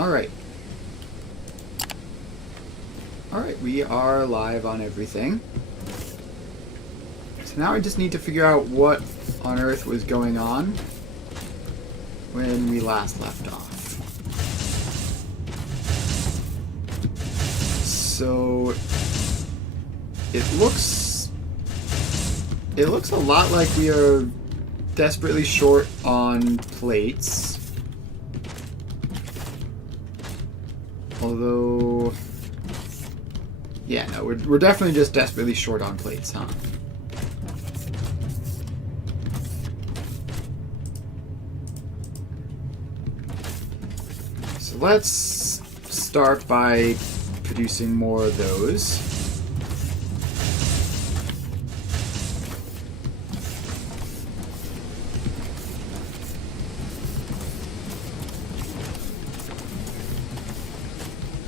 Alright. Alright, we are live on everything. So now I just need to figure out what on earth was going on when we last left off. So it looks a lot like we are desperately short on plates. Although, yeah, no, we're definitely just desperately short on plates, huh? So let's start by producing more of those.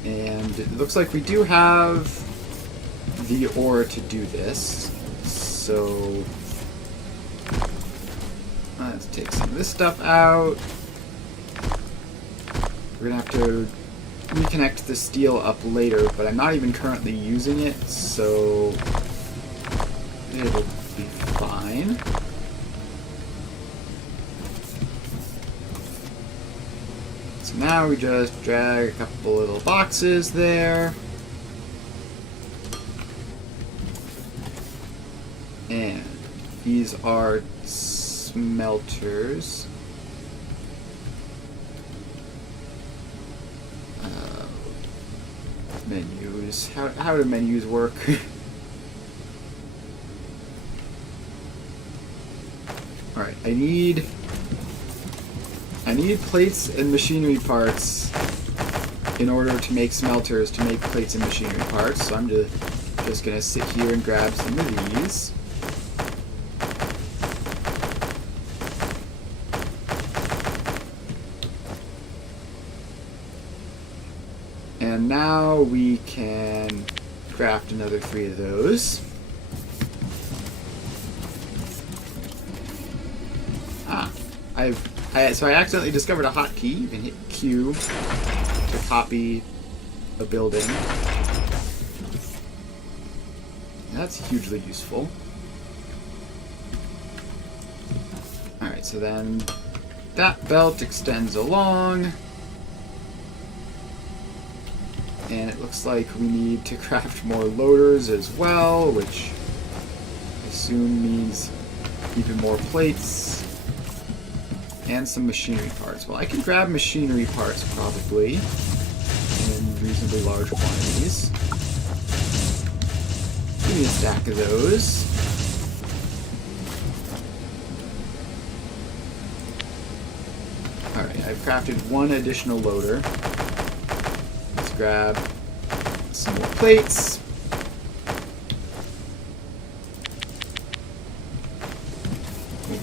And it looks like we do have the ore to do this. So let's take some of this stuff out. We're gonna have to reconnect the steel up later, but I'm not even currently using it, so it'll be fine. So now we just drag a couple little boxes there. And these are smelters. Menus. How do menus work? Alright, I need plates and machinery parts in order to make smelters to make plates and machinery parts, so I'm just gonna sit here and grab some of these. And now we can craft another 3 of those. So I accidentally discovered a hotkey. You can hit Q to copy a building. That's hugely useful. Alright, so then that belt extends along. And it looks like we need to craft more loaders as well, which I assume means even more plates. And some machinery parts. Well, I can grab machinery parts probably in reasonably large quantities. Give me a stack of those. Alright, I've crafted 1 additional loader. Let's grab some more plates.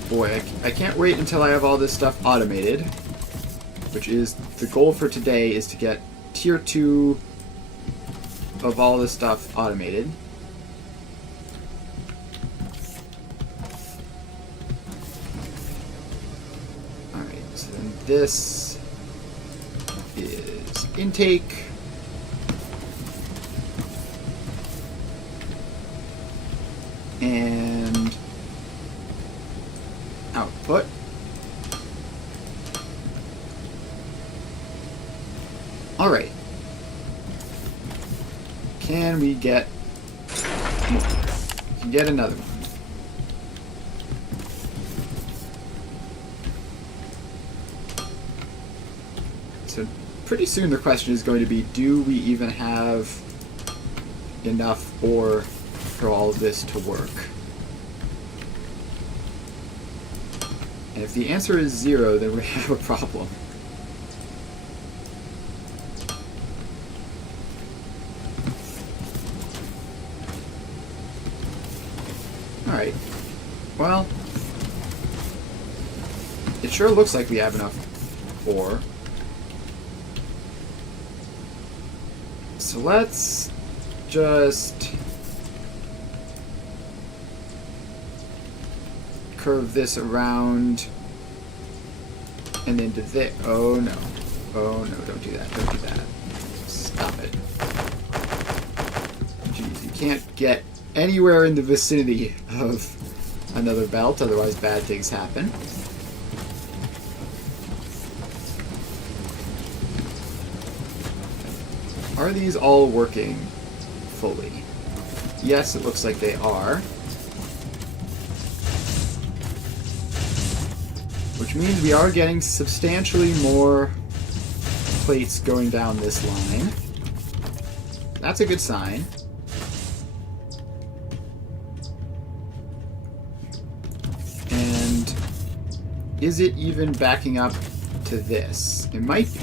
Boy, I can't wait until I have all this stuff automated, which is the goal for today, is to get tier 2 of all this stuff automated. Alright, so then this is intake. And output. Alright. Can we get more? We can get another one. So pretty soon the question is going to be, do we even have enough ore for all of this to work? And if the answer is 0, then we have a problem. Alright. Well, it sure looks like we have enough ore. So let's just curve this around and into this. Oh no. Oh no, don't do that, don't do that. Stop it. Jeez, you can't get anywhere in the vicinity of another belt, otherwise bad things happen. Are these all working fully? Yes, it looks like they are. Which means we are getting substantially more plates going down this line. That's a good sign. And is it even backing up to this? It might be.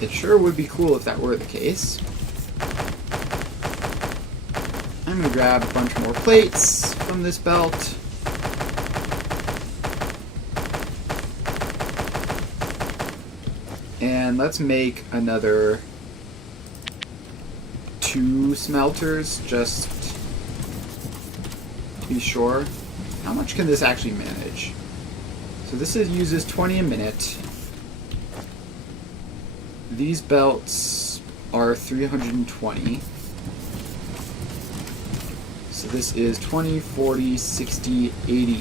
It sure would be cool if that were the case. I'm going to grab a bunch more plates from this belt. And let's make another 2 smelters just to be sure. How much can this actually manage? So this uses 20 a minute. These belts are 320. So this is 20, 40, 60, 80,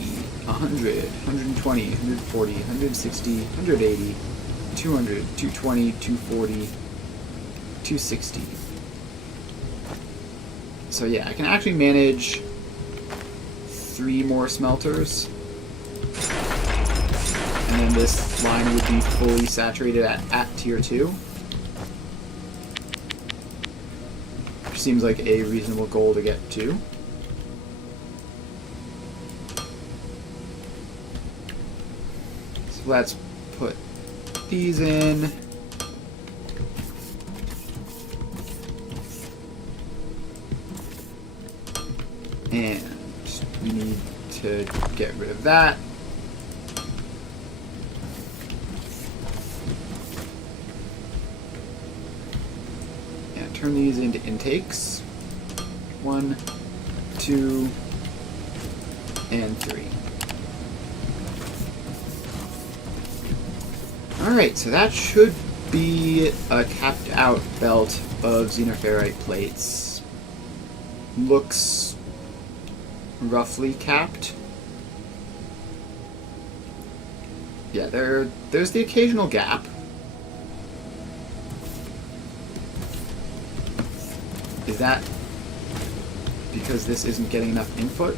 100, 120, 140, 160, 180, 200, 220, 240, 260. So yeah, I can actually manage 3 more smelters. And then this line would be fully saturated at tier 2. Which seems like a reasonable goal to get to. So let's put these in. And we need to get rid of that. And turn these into intakes. 1, 2, and 3. Alright, so that should be a capped out belt of xenoferrite plates. Looks roughly capped. Yeah, there's the occasional gap. Is that because this isn't getting enough input?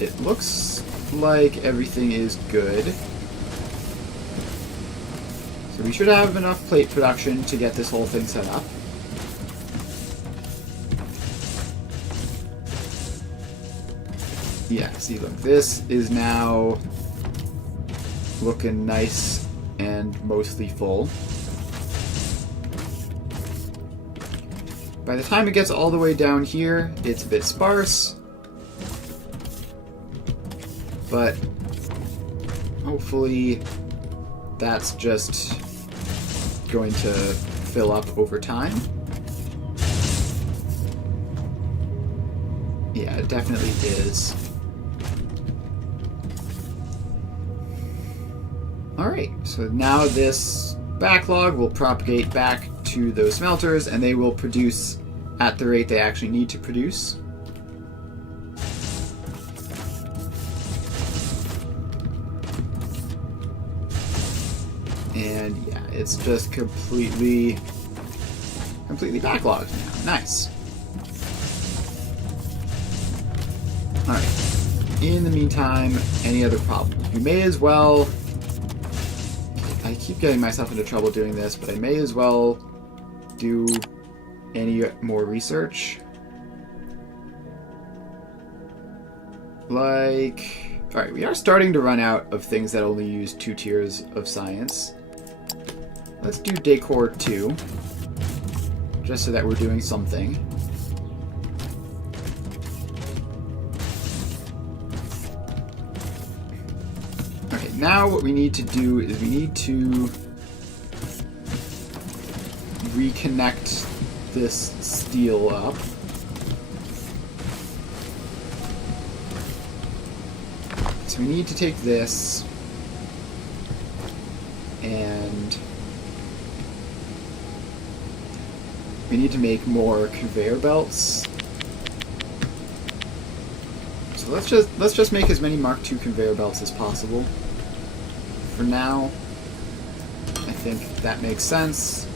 It looks like everything is good. So we should have enough plate production to get this whole thing set up. Yeah, see, look, this is now looking nice and mostly full. By the time it gets all the way down here, it's a bit sparse. But hopefully that's just going to fill up over time. Yeah, it definitely is. Alright, so now this backlog will propagate back to those smelters, and they will produce at the rate they actually need to produce. And yeah, it's just completely backlogged now. Nice. Alright. In the meantime, any other problems? We may as well... I keep getting myself into trouble doing this, but I may as well do any more research. Like... Alright, we are starting to run out of things that only use 2 tiers of science. Let's do Decor 2, just so that we're doing something. Okay, now what we need to do is we need to reconnect this steel up. So we need to take this and we need to make more conveyor belts. So let's just make as many Mark II conveyor belts as possible. For now, I think that makes sense.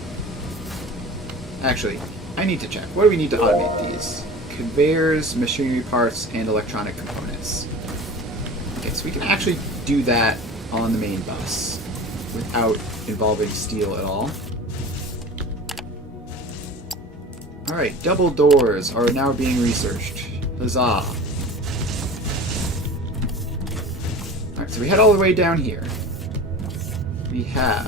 Actually, I need to check. What do we need to automate these? Conveyors, machinery parts, and electronic components. Okay, so we can actually do that on the main bus without involving steel at all. Alright, double doors are now being researched. Huzzah. Alright, so we head all the way down here. We have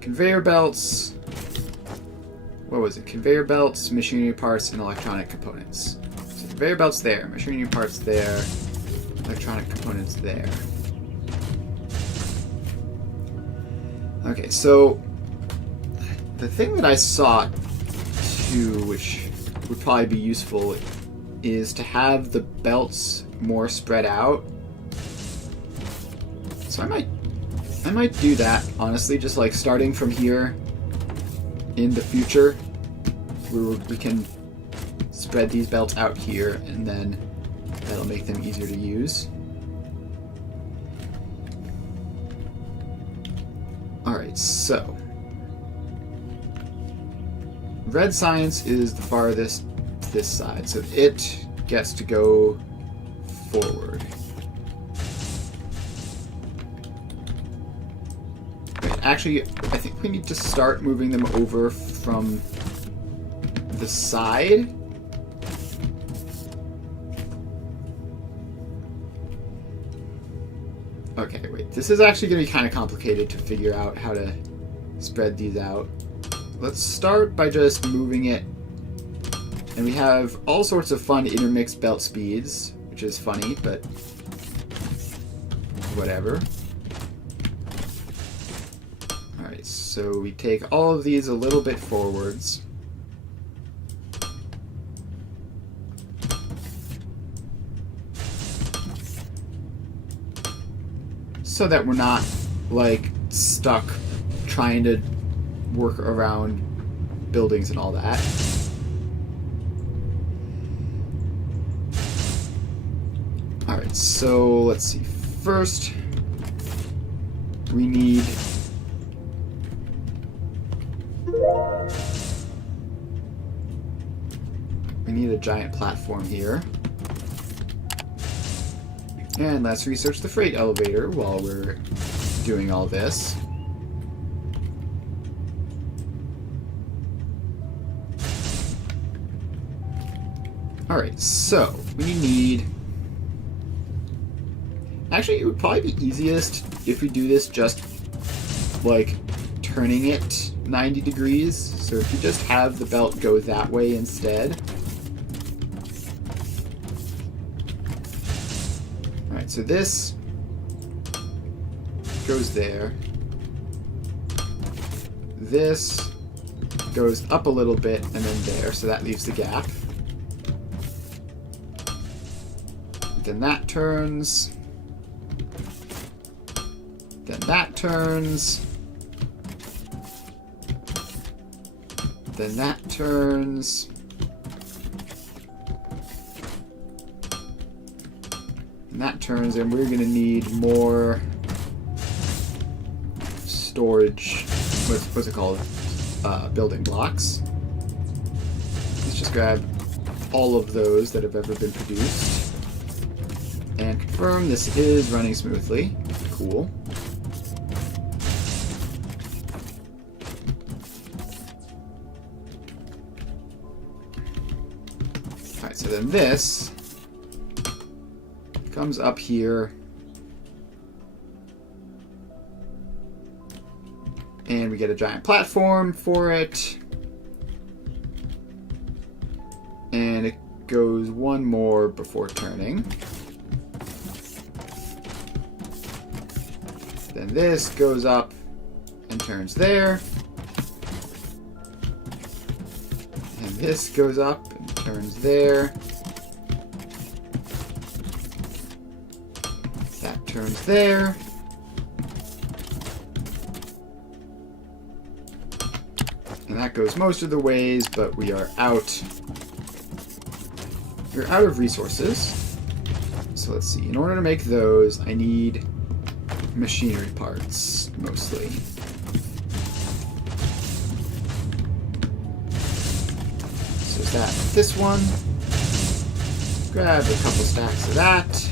conveyor belts. What was it? Conveyor belts, machinery parts, and electronic components. So conveyor belts there, machinery parts there, electronic components there. Okay, so the thing that I saw too, which would probably be useful, is to have the belts more spread out. So I might do that, honestly, just like starting from here in the future, we can spread these belts out here, and then that'll make them easier to use. Alright, so red science is the farthest this side, so it gets to go forward. Actually, I think we need to start moving them over from the side. Okay, wait. This is actually going to be kind of complicated to figure out how to spread these out. Let's start by just moving it. And we have all sorts of fun intermixed belt speeds, which is funny, but whatever. Alright, so we take all of these a little bit forwards. So that we're not, like, stuck trying to work around buildings and all that. Alright, so let's see. First, we need a giant platform here. And let's research the freight elevator while we're doing all this. Alright, so we need... Actually, it would probably be easiest if we do this just, like, turning it 90 degrees. So if you just have the belt go that way instead. Alright, so this goes there. This goes up a little bit and then there, so that leaves the gap. Then that turns. Then that turns. Then that turns. And that turns, and we're going to need more storage. What's it called? Building blocks. Let's just grab all of those that have ever been produced. And confirm this is running smoothly. Cool. Alright, so then this comes up here. And we get a giant platform for it. And it goes one more before turning. Then this goes up and turns there. And this goes up and turns there. turns there. And that goes most of the ways, but we are out. We're out of resources. So let's see. In order to make those, I need machinery parts, mostly. So is that this one? Grab a couple stacks of that.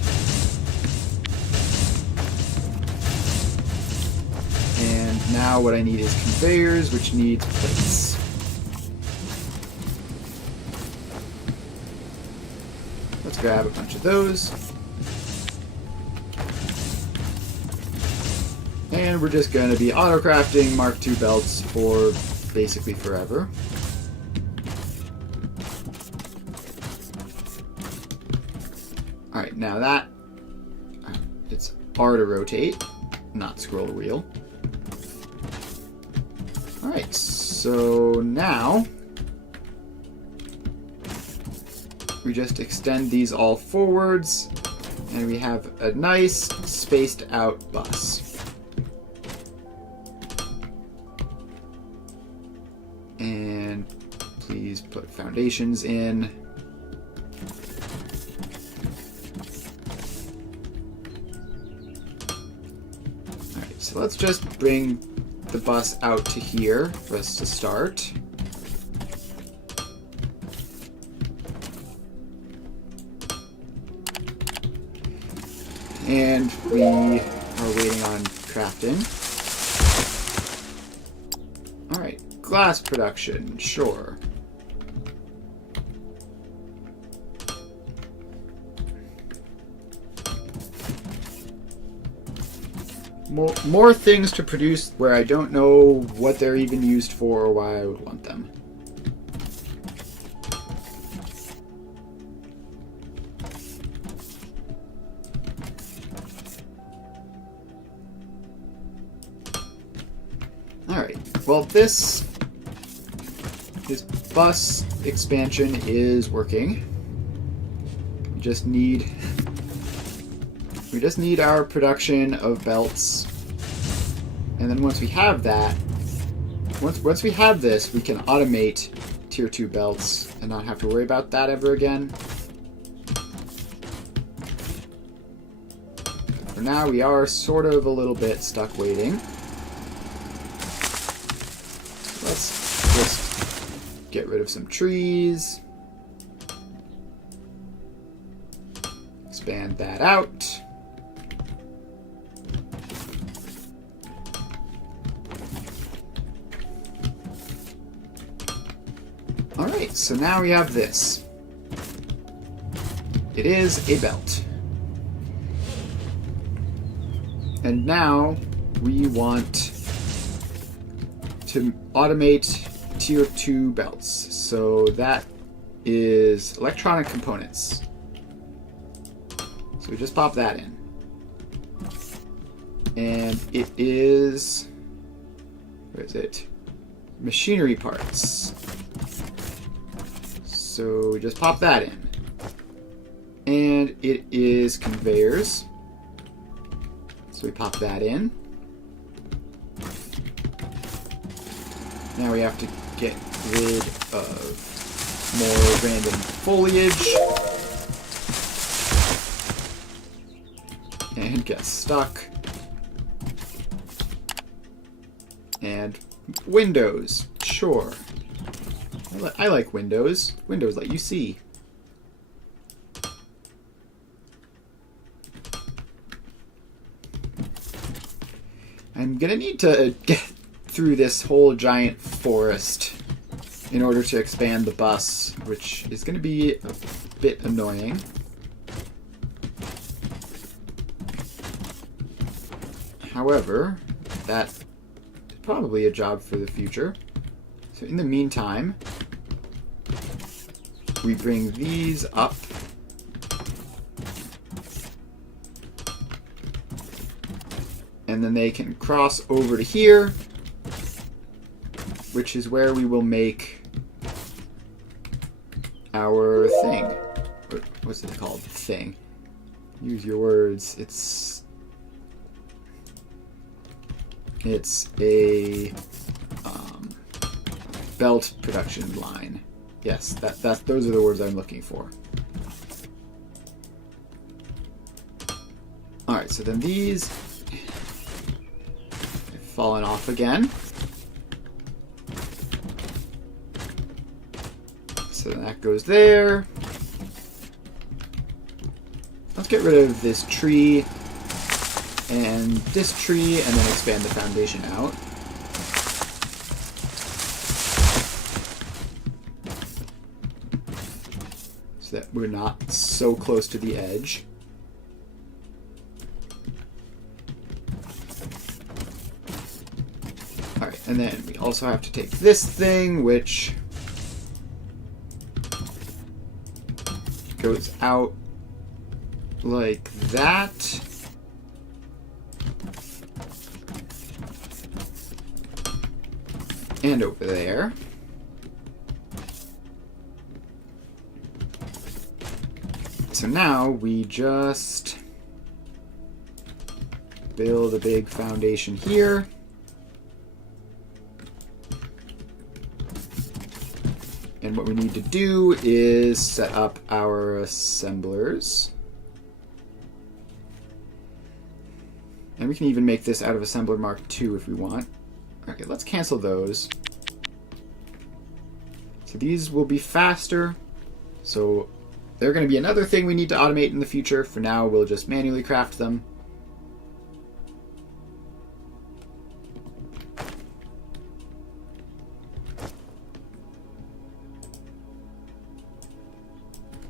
And now what I need is conveyors, which needs plates. Let's grab a bunch of those. And we're just going to be auto-crafting Mark II belts for basically forever. Alright, now that... it's R to rotate, not scroll wheel. Alright, so now... we just extend these all forwards, and we have a nice spaced out bus. And please put foundations in. Alright, so let's just bring the bus out to here for us to start. And we are waiting on crafting. Alright, glass production, sure. More things to produce where I don't know what they're even used for or why I would want them. Alright, well this bus expansion is working. We just need our production of belts. And then once we have that, once we have this, we can automate tier 2 belts and not have to worry about that ever again. For now, we are sort of a little bit stuck waiting. Let's just get rid of some trees. Expand that out. Alright, so now we have this. It is a belt. And now we want to automate tier 2 belts. So that is electronic components. So we just pop that in. And it is, where is it? Machinery parts. So we just pop that in. And it is conveyors. So we pop that in. Now we have to get rid of more random foliage. And get stuck. And windows, sure. I like windows. Windows let you see. I'm gonna need to get through this whole giant forest in order to expand the bus, which is gonna be a bit annoying. However, that's probably a job for the future. So in the meantime, we bring these up. And then they can cross over to here, which is where we will make our thing. What's it called? Thing. Use your words. It's It's a belt production line. Yes, those are the words I'm looking for. Alright, so then these have fallen off again. So that goes there. Let's get rid of this tree and this tree, and then expand the foundation out. So that we're not so close to the edge. Alright, and then we also have to take this thing, which goes out like that. And over there. So now we just build a big foundation here. And what we need to do is set up our assemblers. And we can even make this out of Assembler Mark II if we want. Okay, let's cancel those. So these will be faster. So they're going to be another thing we need to automate in the future. For now, we'll just manually craft them.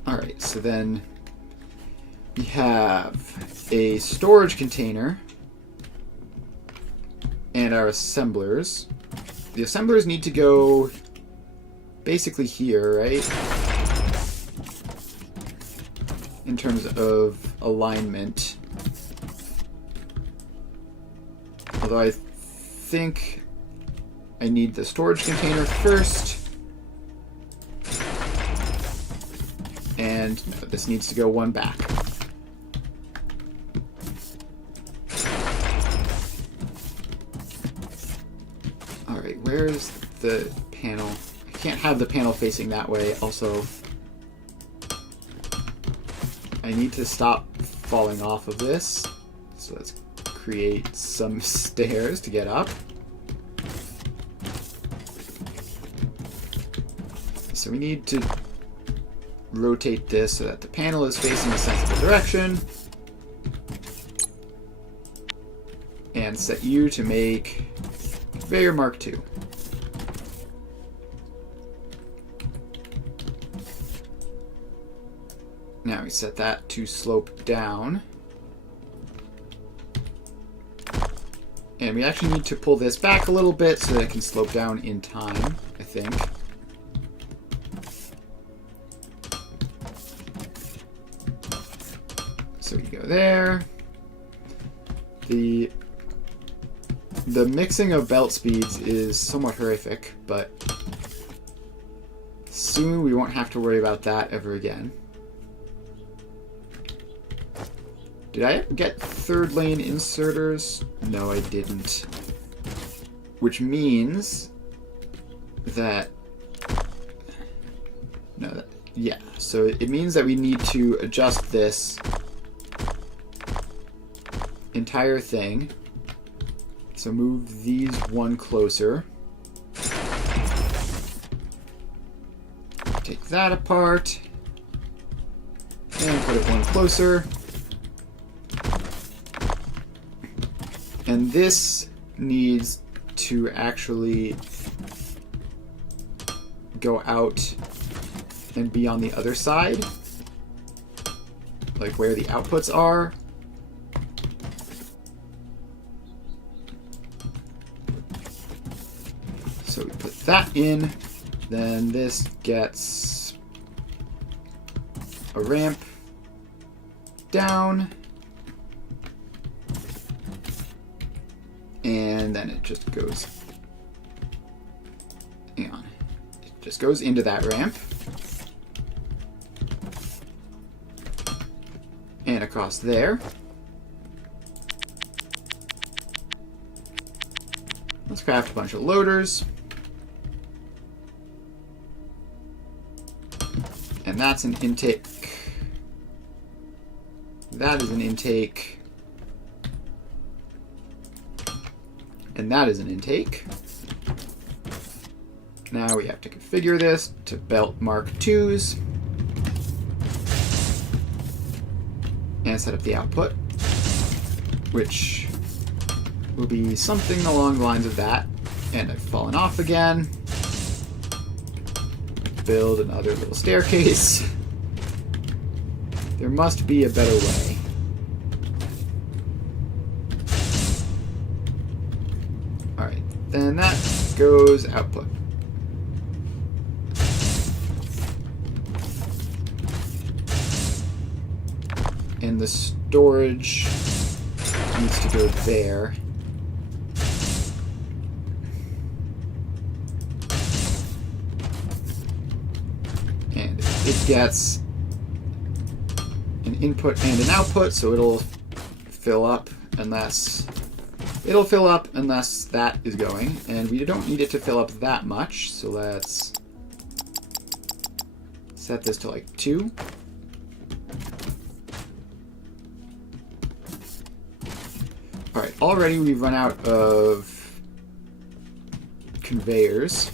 Alright, so then we have a storage container and our assemblers. The assemblers need to go basically here, right? In terms of alignment. Although I think I need the storage container first. And no, this needs to go one back. Alright, where's the panel? I can't have the panel facing that way. Also, I need to stop falling off of this. So let's create some stairs to get up. So we need to rotate this so that the panel is facing a sensible direction. And set you to make Conveyor Mark II. Now we set that to slope down. And we actually need to pull this back a little bit so that it can slope down in time, I think. So we go there. The mixing of belt speeds is somewhat horrific, but soon we won't have to worry about that ever again. Did I ever get third lane inserters? No, I didn't. Which means that... No, yeah. So it means that we need to adjust this entire thing. So move these one closer. Take that apart. And put it one closer. And this needs to actually go out and be on the other side, like where the outputs are. So we put that in, then this gets a ramp down. And then it just goes, hang on, it just goes into that ramp. And across there. Let's craft a bunch of loaders. And that's an intake. That is an intake. And that is an intake. Now we have to configure this to belt Mark IIs. And set up the output, which will be something along the lines of that. And I've fallen off again. Build another little staircase. There must be a better way. Alright, then that goes output. And the storage needs to go there. And it gets an input and an output, so it'll fill up unless that is going. And we don't need it to fill up that much, so let's set this to like 2. Alright, already we've run out of conveyors.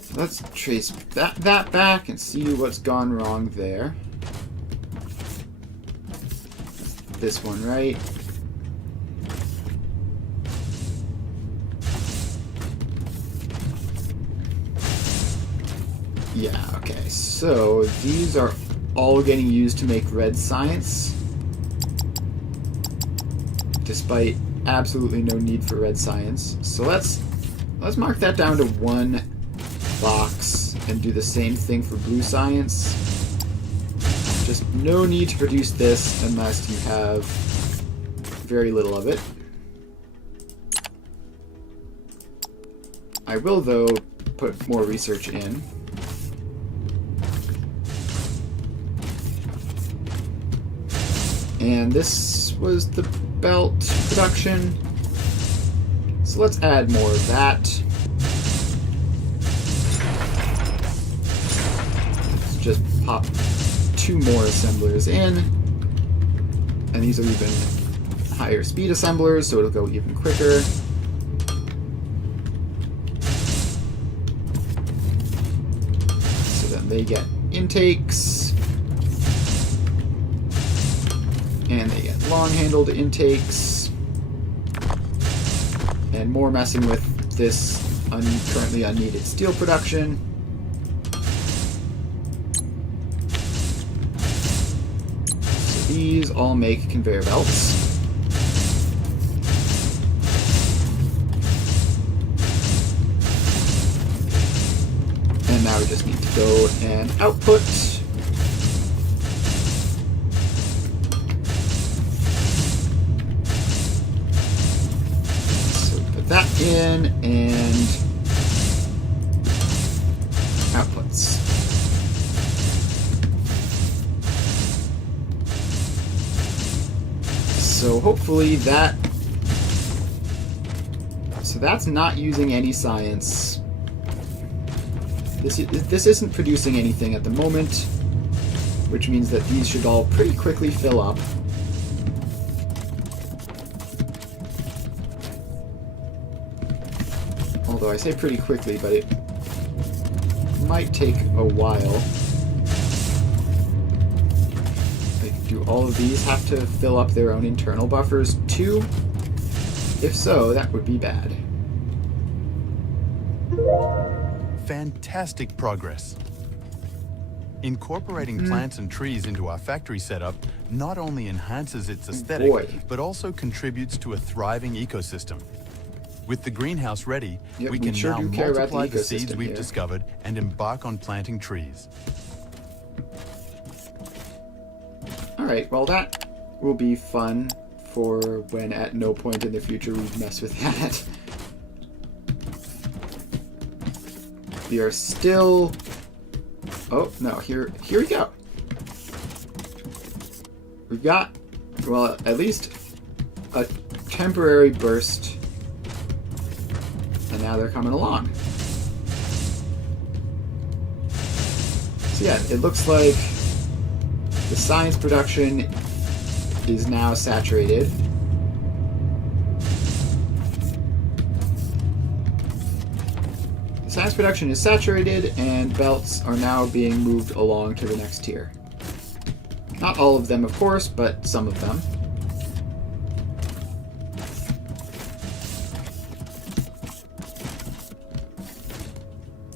So let's trace that back and see what's gone wrong there. This one, right? Yeah, okay. So these are all getting used to make red science, despite absolutely no need for red science. So let's mark that down to 1 box and do the same thing for blue science. Just no need to produce this unless you have very little of it. I will, though, put more research in. And this was the belt production. So let's add more of that. Let's just pop 2 more assemblers in. And these are even higher speed assemblers, so it'll go even quicker. So then they get intakes. And they get long-handled intakes. And more messing with this currently unneeded steel production. So these all make conveyor belts. And now we just need to go and output. That in and outputs. So hopefully that. So that's not using any science. This isn't producing anything at the moment, which means that these should all pretty quickly fill up. Although I say pretty quickly, but it might take a while. Like, do all of these have to fill up their own internal buffers too? If so, that would be bad. Fantastic progress. Incorporating plants and trees into our factory setup not only enhances its aesthetic, but also contributes to a thriving ecosystem. With the greenhouse ready, we can now multiply the seeds we've discovered and embark on planting trees. Alright, well that will be fun for when at no point in the future we mess with that. We are still... Oh, no, here we go. We've got, well, at least a temporary burst, and now they're coming along. So yeah, it looks like the science production is now saturated. The science production is saturated, and belts are now being moved along to the next tier. Not all of them, of course, but some of them.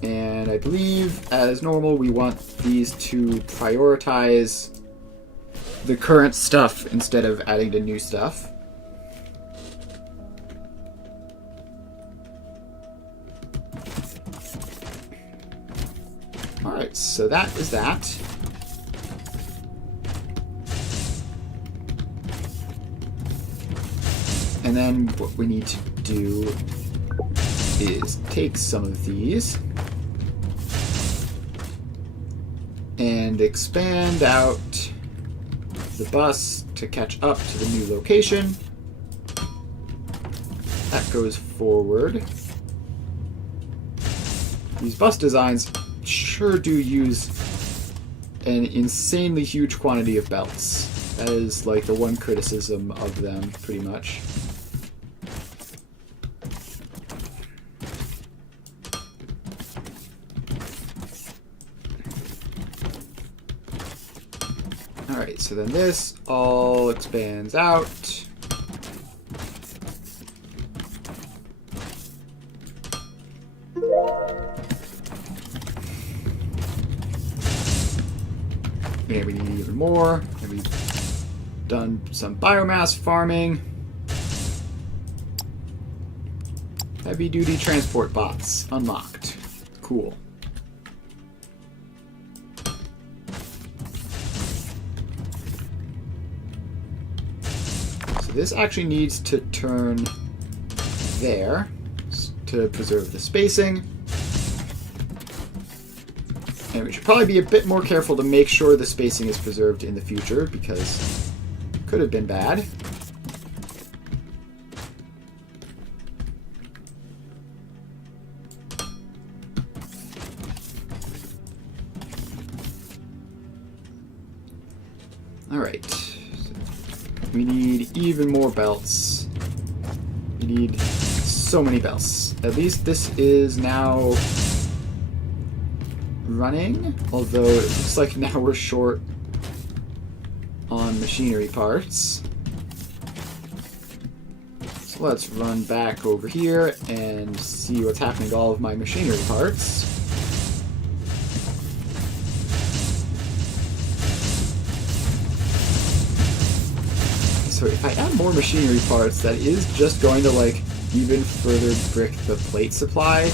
And I believe, as normal, we want these to prioritize the current stuff instead of adding to new stuff. Alright, so that is that. And then what we need to do is take some of these and expand out the bus to catch up to the new location. That goes forward. These bus designs sure do use an insanely huge quantity of belts. That is like the one criticism of them, pretty much. Alright, so then this all expands out. And we need even more. And we've done some biomass farming. Heavy duty transport bots unlocked. Cool. So this actually needs to turn there to preserve the spacing. And we should probably be a bit more careful to make sure the spacing is preserved in the future, because it could have been bad. Alright. We need even more belts. We need so many belts. At least this is now running, although it looks like now we're short on machinery parts. So let's run back over here and see what's happening to all of my machinery parts. So if I add more machinery parts, that is just going to like even further brick the plate supply.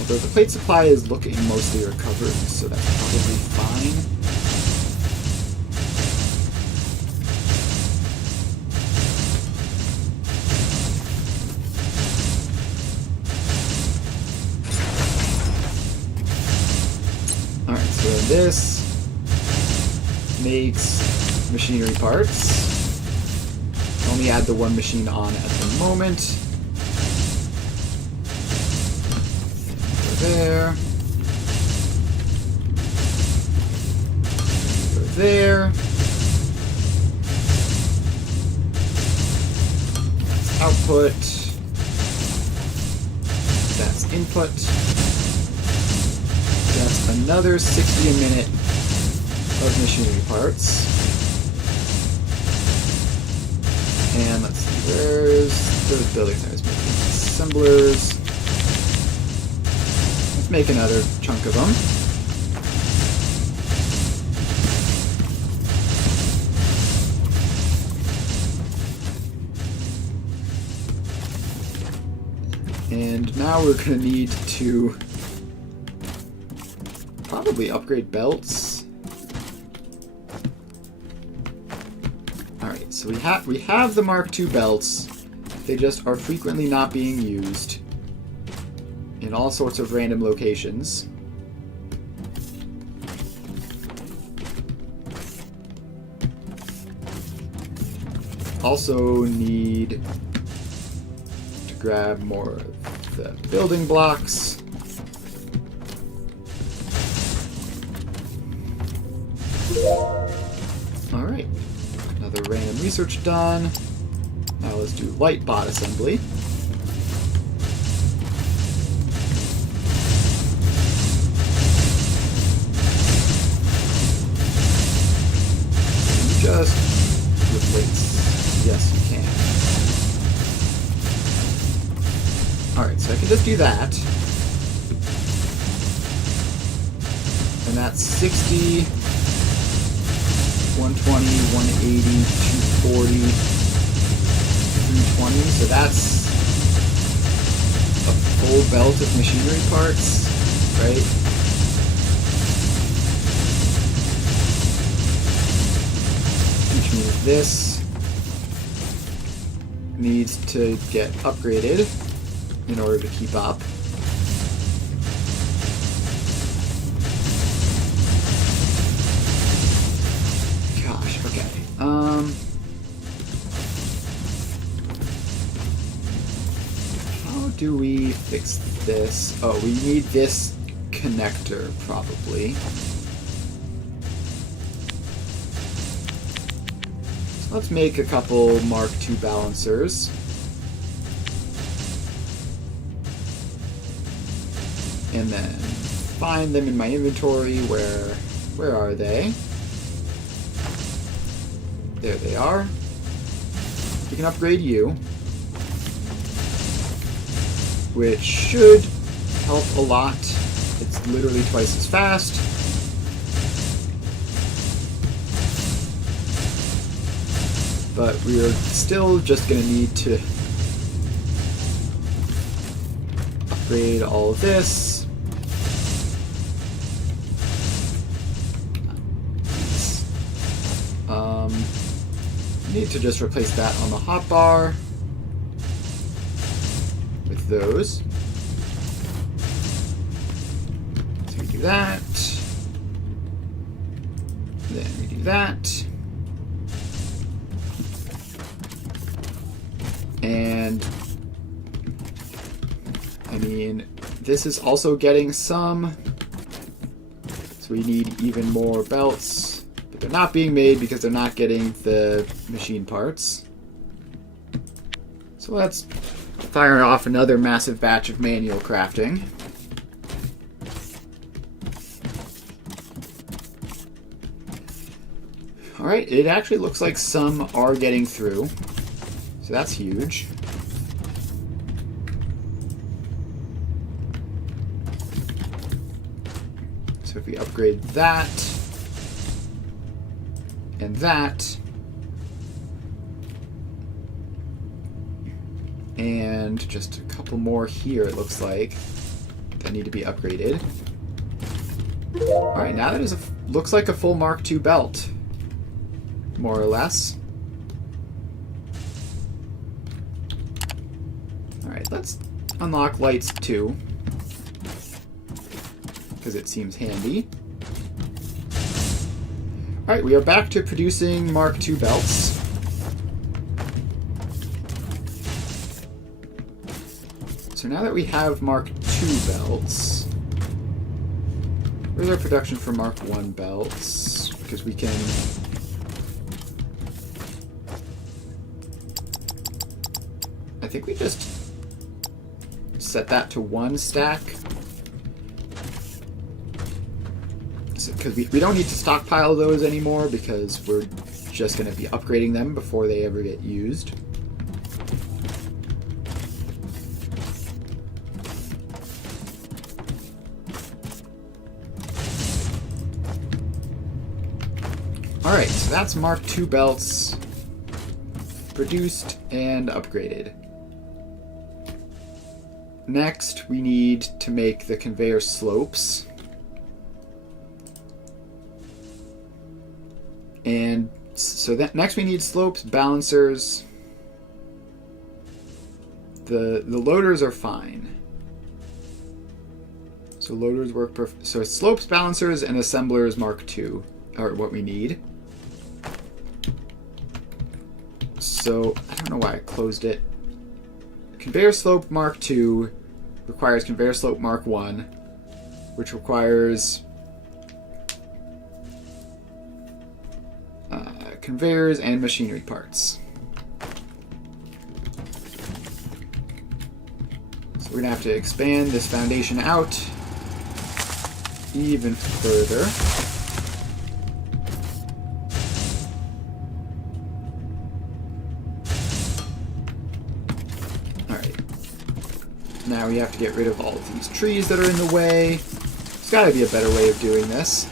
Although the plate supply is looking mostly recovered, so that's probably fine. Alright, so this makes machinery parts. Only add the one machine on at the moment. There. Go there. That's output. That's input. That's another 60 a minute of machinery parts. And let's see, where's those buildings I was making? Assemblers. Let's make another chunk of them. And now we're going to need to probably upgrade belts. Alright, so we have the Mark II belts. They just are frequently not being used in all sorts of random locations. also need to grab more of the building blocks. Alright, another random research done. Now let's do light bot assembly. Just replace. Yes, you can. Alright, so I can just do that. And that's 60, 120, 180, 240, 320. So that's a full belt of machinery parts, right? This needs to get upgraded in order to keep up. Gosh, okay. How do we fix this? Oh, we need this connector, probably. Let's make a couple Mark II balancers. And then find them in my inventory. Where are they? There they are. We can upgrade you, which should help a lot. It's literally twice as fast. But we are still just going to need to upgrade all of this. Need to just replace that on the hotbar with those. So we do that. Then we do that. And I mean, this is also getting some, so we need even more belts, but they're not being made because they're not getting the machine parts. So let's fire off another massive batch of manual crafting. Alright, it actually looks like some are getting through. So that's huge. So if we upgrade that and that and just a couple more here, it looks like, that need to be upgraded. Alright, now that is looks like a full Mark II belt, more or less. Alright, let's unlock lights too, because it seems handy. Alright, we are back to producing Mark II belts. So now that we have Mark II belts, where's our production for Mark I belts? Because we can... I think we just set that to 1 stack. Because we don't need to stockpile those anymore because we're just going to be upgrading them before they ever get used. Alright, so that's Mark II belts produced and upgraded. Next, we need to make the conveyor slopes. And so next we need slopes, balancers. The loaders are fine. So loaders work perfect. So slopes, balancers, and assemblers Mark II are what we need. So, I don't know why I closed it. Conveyor slope Mark II requires conveyor slope Mark I, which requires conveyors and machinery parts. So we're going to have to expand this foundation out even further. Now we have to get rid of all of these trees that are in the way. There's got to be a better way of doing this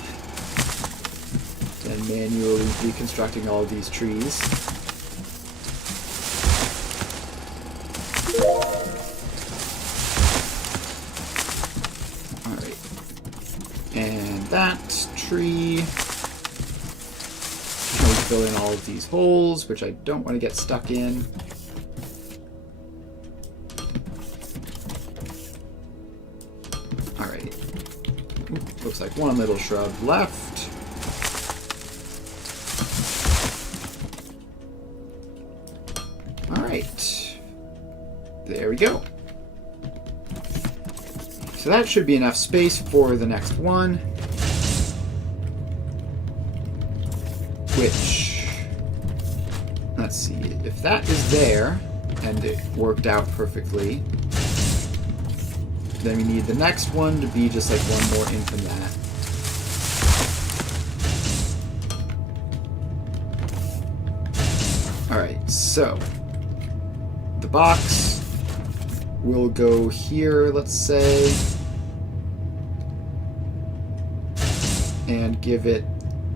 than manually deconstructing all of these trees. Alright. And that tree. Now we fill in all of these holes, which I don't want to get stuck in. Looks like one little shrub left. Alright. There we go. So that should be enough space for the next one. Which, let's see, if that is there, and it worked out perfectly, then we need the next one to be just like one more in from that. Alright, so the box will go here, let's say, and give it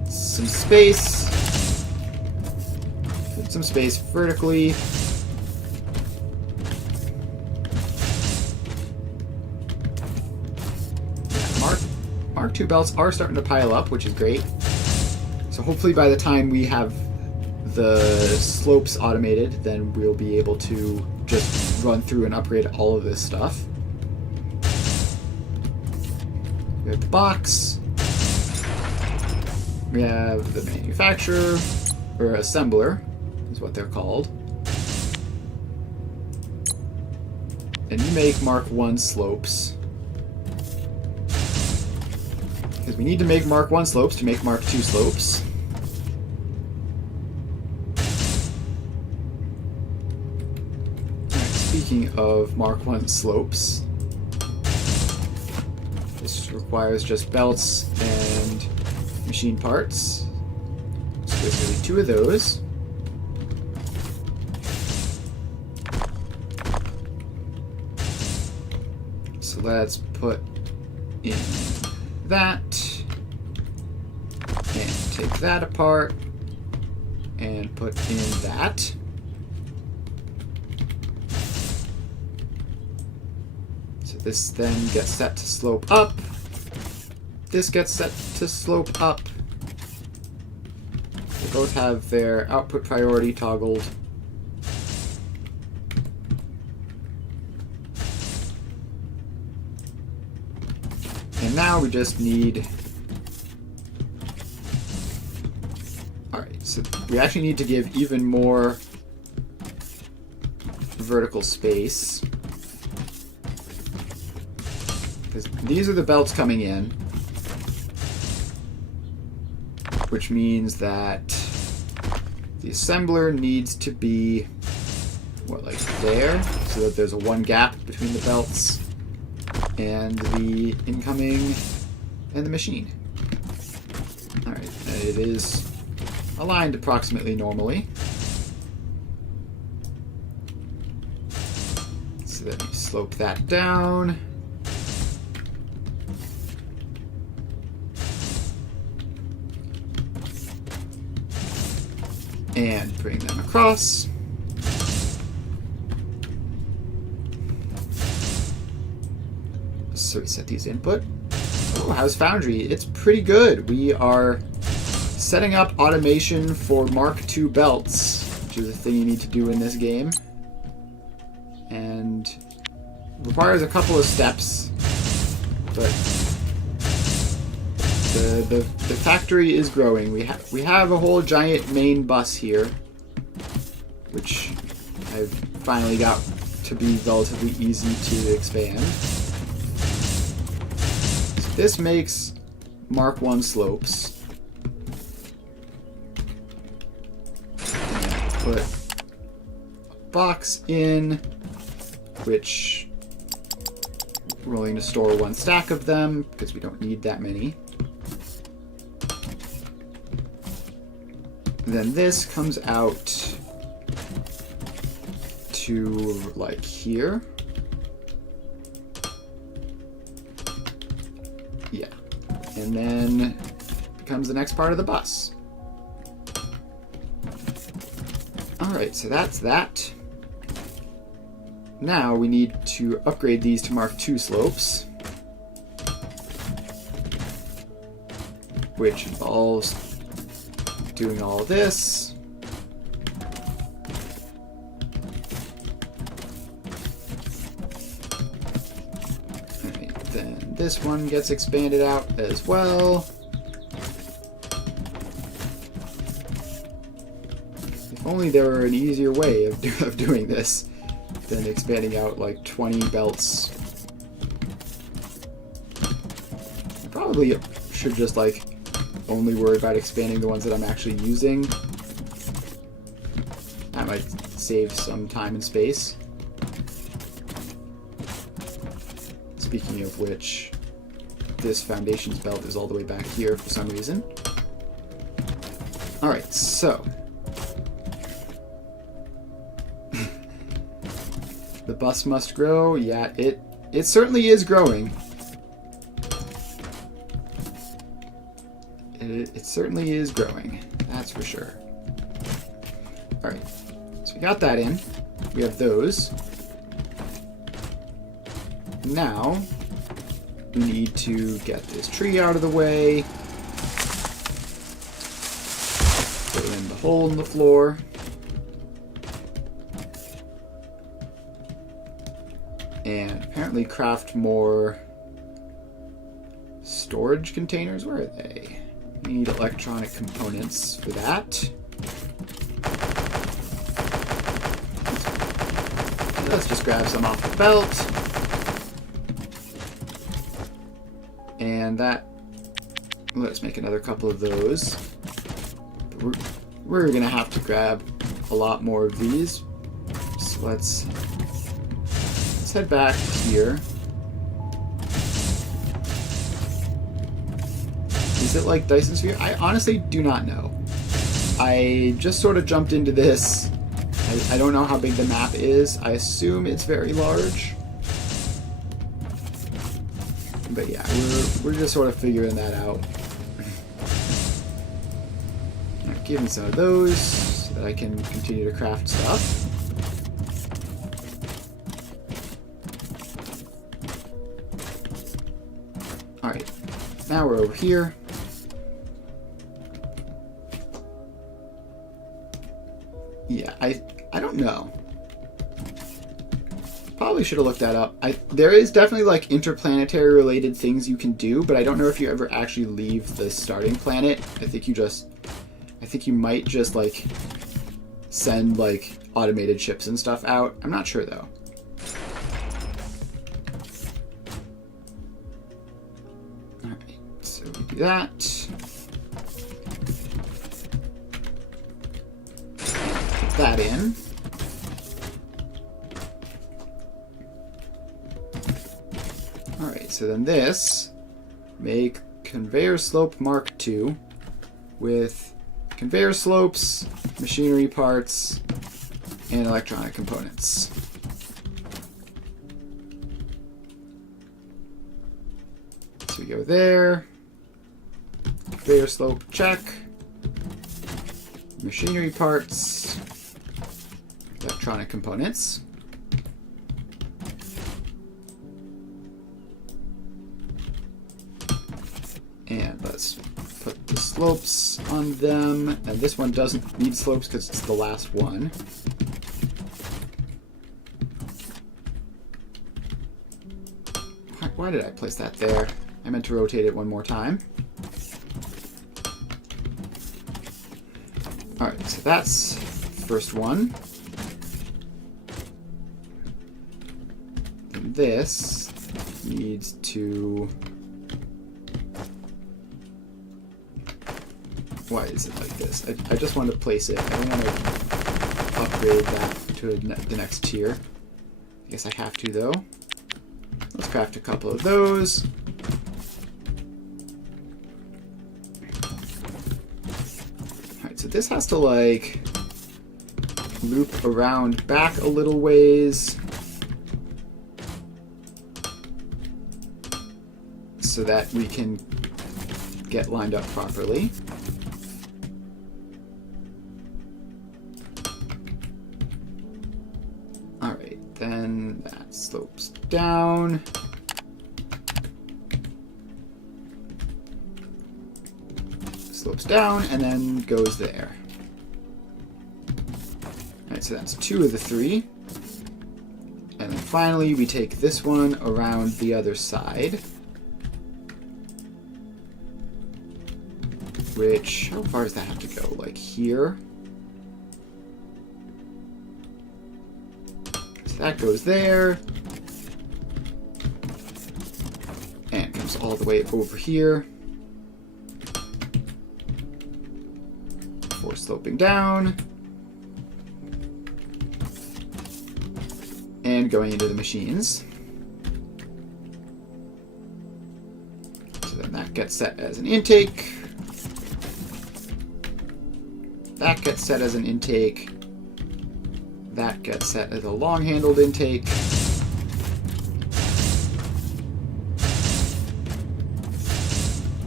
some space. Put some space vertically. Mark II belts are starting to pile up, which is great. So hopefully by the time we have the slopes automated, then we'll be able to just run through and upgrade all of this stuff. We have the box. We have the manufacturer, or assembler, is what they're called. And you make Mark I slopes. Because we need to make Mark I slopes to make Mark II slopes. Alright, speaking of Mark I slopes, this requires just belts and machine parts. So there's going to be 2 of those. So let's put in that, and take that apart, and put in that. So this then gets set to slope up. This gets set to slope up. They both have their output priority toggled. And now we just need... Alright, so we actually need to give even more vertical space. Because these are the belts coming in. Which means that the assembler needs to be, what, like there? So that there's a 1 gap between the belts and the incoming and the machine. Alright, it is aligned approximately normally. So let me slope that down. And bring them across. So we set these input. Oh, how's Foundry? It's pretty good. We are setting up automation for Mark II belts, which is a thing you need to do in this game. And requires a couple of steps, but the factory is growing. We have a whole giant main bus here, which I've finally got to be relatively easy to expand. So this makes Mark 1 slopes. And put a box in, which we're willing to store 1 stack of them because we don't need that many. And then this comes out to like here. Yeah. And then becomes the next part of the bus. Alright, so that's that. Now we need to upgrade these to Mark II slopes, which involves doing all this. Alright, then this one gets expanded out as well. If only there were an easier way of doing this than expanding out like 20 belts. I probably should just like only worry about expanding the ones that I'm actually using. That might save some time and space. Speaking of which, this foundations belt is all the way back here for some reason. Alright, so the bus must grow. Yeah, it certainly is growing. It certainly is growing. That's for sure. Alright, so we got that in. We have those. Now, we need to get this tree out of the way. Fill in the hole in the floor. And apparently craft more storage containers. Where are they? We need electronic components for that. Let's just grab some off the belt. And that, let's make another couple of those. We're gonna have to grab a lot more of these. So let's head back here. Is it like Dyson Sphere? I honestly do not know. I just sort of jumped into this. I don't know how big the map is. I assume it's very large. But yeah, we're just sort of figuring that out. Right, give me some of those so that I can continue to craft stuff. Alright, now we're over here. Yeah, I don't know. Probably should have looked that up. There is definitely like interplanetary related things you can do, but I don't know if you ever actually leave the starting planet. I think you might just like send like automated ships and stuff out. I'm not sure though. Alright, so we do that. Put that in. Alright, so then this, make conveyor slope Mark II with conveyor slopes, machinery parts, and electronic components. So we go there, conveyor slope, check, machinery parts, electronic components. And let's put the slopes on them. And this one doesn't need slopes because it's the last one. Why did I place that there? I meant to rotate it one more time. Alright, so that's the first one. this needs to... Why is it like this? I just want to place it. I don't want to upgrade that to the next tier. I guess I have to, though. Let's craft a couple of those. Alright, so this has to, like, loop around back a little ways so that we can get lined up properly. Alright, then that slopes down. Slopes down and then goes there. Alright, so that's 2 of the 3. And then finally we take this one around the other side. Which, how far does that have to go? Like here? So that goes there. And comes all the way over here. Before sloping down. And going into the machines. So then that gets set as an intake. That gets set as an intake. That gets set as a long-handled intake.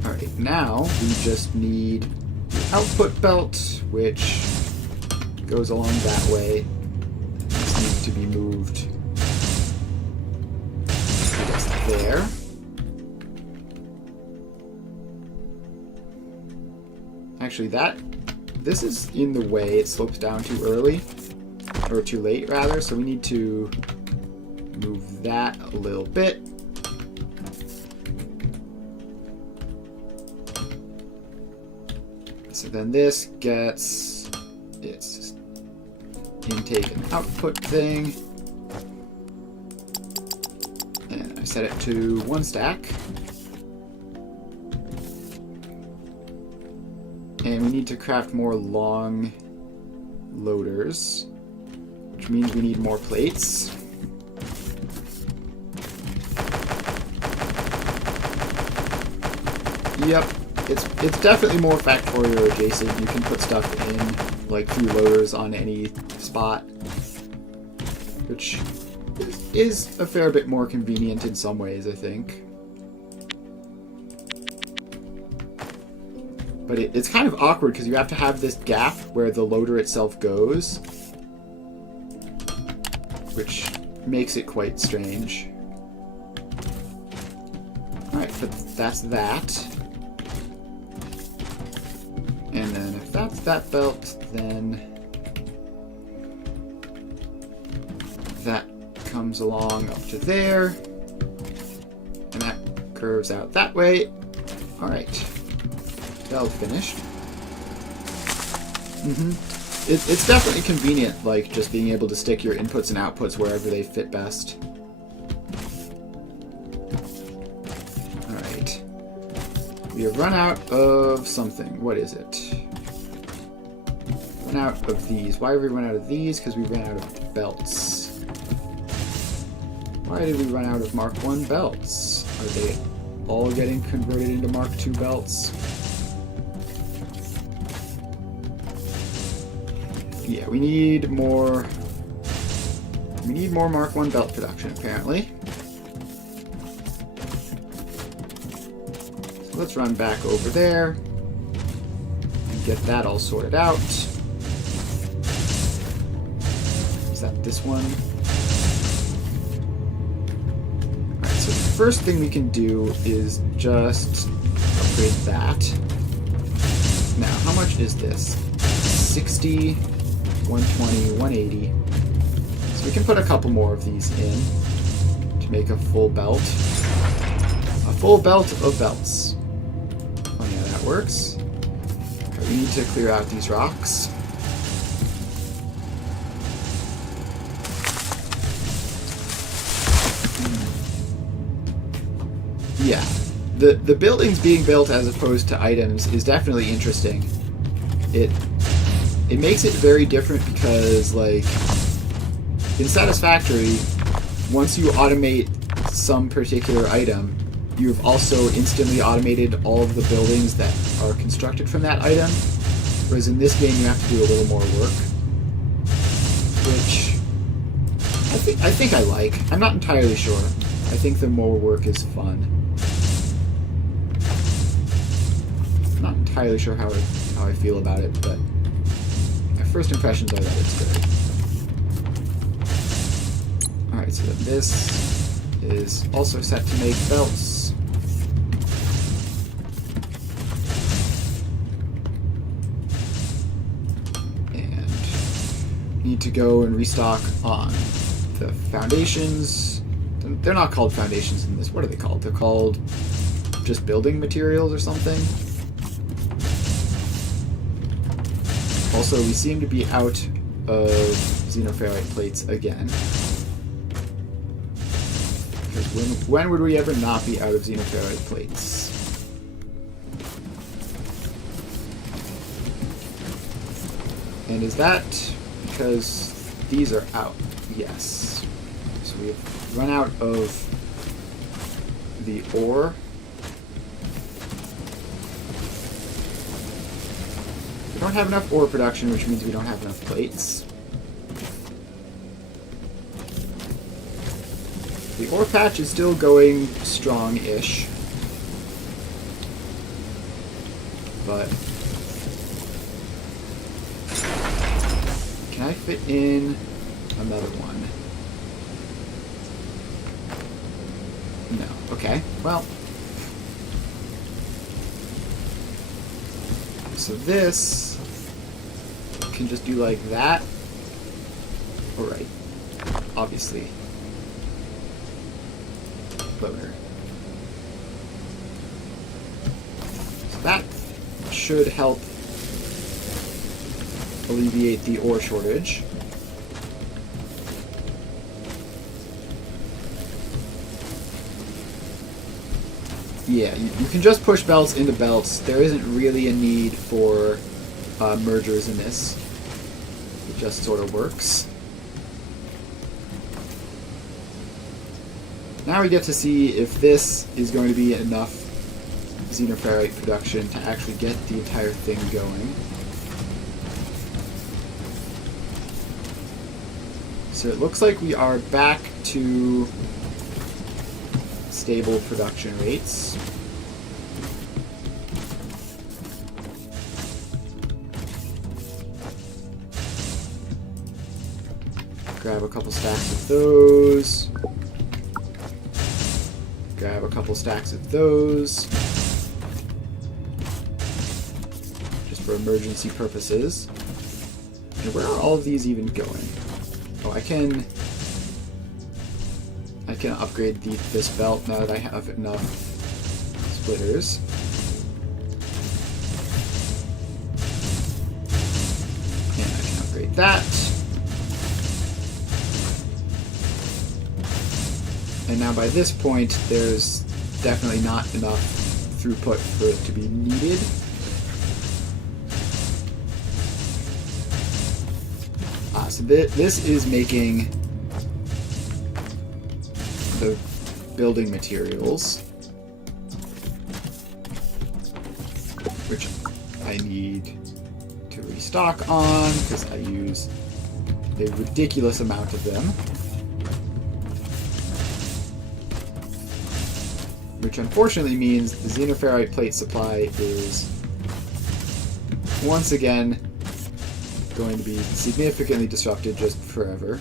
Alright, now we just need the output belt, which goes along that way. This needs to be moved there. Actually, this is in the way. It slopes down too early, or too late rather, so we need to move that a little bit. So then this gets its intake and output thing. And I set it to 1 stack. And we need to craft more long loaders, which means we need more plates. Yep, it's definitely more Factorio adjacent. You can put stuff in, like, through loaders on any spot, which is a fair bit more convenient in some ways, I think. But it's kind of awkward because you have to have this gap where the loader itself goes, which makes it quite strange. Alright, but that's that. And then if that's that belt, then that comes along up to there. And that curves out that way. Alright. Belt finished. It's definitely convenient, like, just being able to stick your inputs and outputs wherever they fit best. Alright. We have run out of something. What is it? Run out of these. Why did we run out of these? Because we ran out of belts. Why did we run out of Mark 1 belts? Are they all getting converted into Mark 2 belts? Yeah, we need more Mark 1 belt production, apparently. So let's run back over there and get that all sorted out. Is that this one? Alright, so the first thing we can do is just upgrade that. Now, how much is this? 60... 120, 180. So we can put a couple more of these in to make a full belt. A full belt of belts. Funny how that works. Okay, we need to clear out these rocks. Yeah. The buildings being built as opposed to items is definitely interesting. It makes it very different because, like, in Satisfactory, once you automate some particular item, you've also instantly automated all of the buildings that are constructed from that item. Whereas in this game, you have to do a little more work, which I think I like. I'm not entirely sure. I think the more work is fun. I'm not entirely sure how I feel about it, but my first impressions are that it's great. Alright, so this is also set to make belts. And need to go and restock on the foundations. They're not called foundations in this. What are they called? They're called just building materials or something. Also, we seem to be out of xenoferrite plates again. Because when would we ever not be out of xenoferrite plates? And is that because these are out? Yes. So we've run out of the ore. We don't have enough ore production, which means we don't have enough plates. The ore patch is still going strong-ish. But can I fit in another one? No. Okay. Well. So this can just do like that. Alright. Obviously. Loader. So that should help alleviate the ore shortage. Yeah, you can just push belts into belts. There isn't really a need for mergers in this. It just sort of works. Now we get to see if this is going to be enough xenoferrite production to actually get the entire thing going. So it looks like we are back to stable production rates. Grab a couple stacks of those. Grab a couple stacks of those. Just for emergency purposes. And where are all of these even going? Oh, I can upgrade this belt now that I have enough splitters. And I can upgrade that. And now by this point, there's definitely not enough throughput for it to be needed. So this is making the building materials, which I need to restock on because I use a ridiculous amount of them. Which unfortunately means the xenoferrite plate supply is once again going to be significantly disrupted just forever.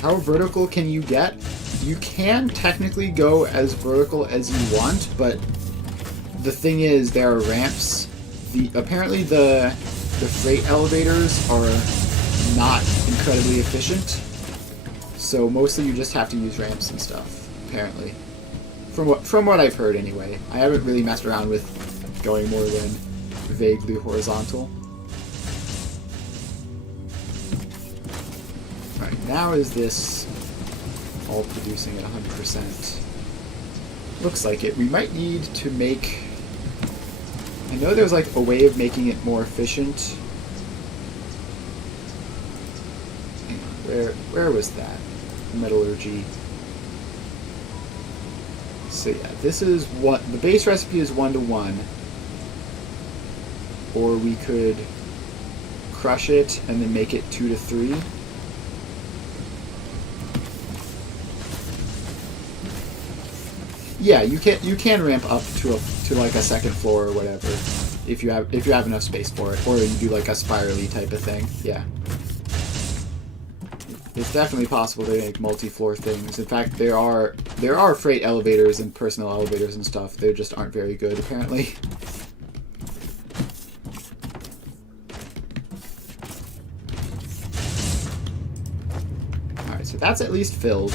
How vertical can you get? You can technically go as vertical as you want, but the thing is there are ramps. Apparently the freight elevators are not incredibly efficient. So mostly you just have to use ramps and stuff, apparently. From what I've heard anyway. I haven't really messed around with going more than vaguely horizontal. Alright, now is this all producing at 100%. Looks like it. We might need to make... I know there's like a way of making it more efficient. Hang on, where was that? Metallurgy. So yeah, this is what the base recipe is 1:1. Or we could crush it and then make it 2:3. Yeah, you can ramp up to like a second floor or whatever if you have enough space for it, or you do like a spirally type of thing. Yeah, it's definitely possible to make multi-floor things. In fact, there are freight elevators and personal elevators and stuff. They just aren't very good apparently. All right, so that's at least filled.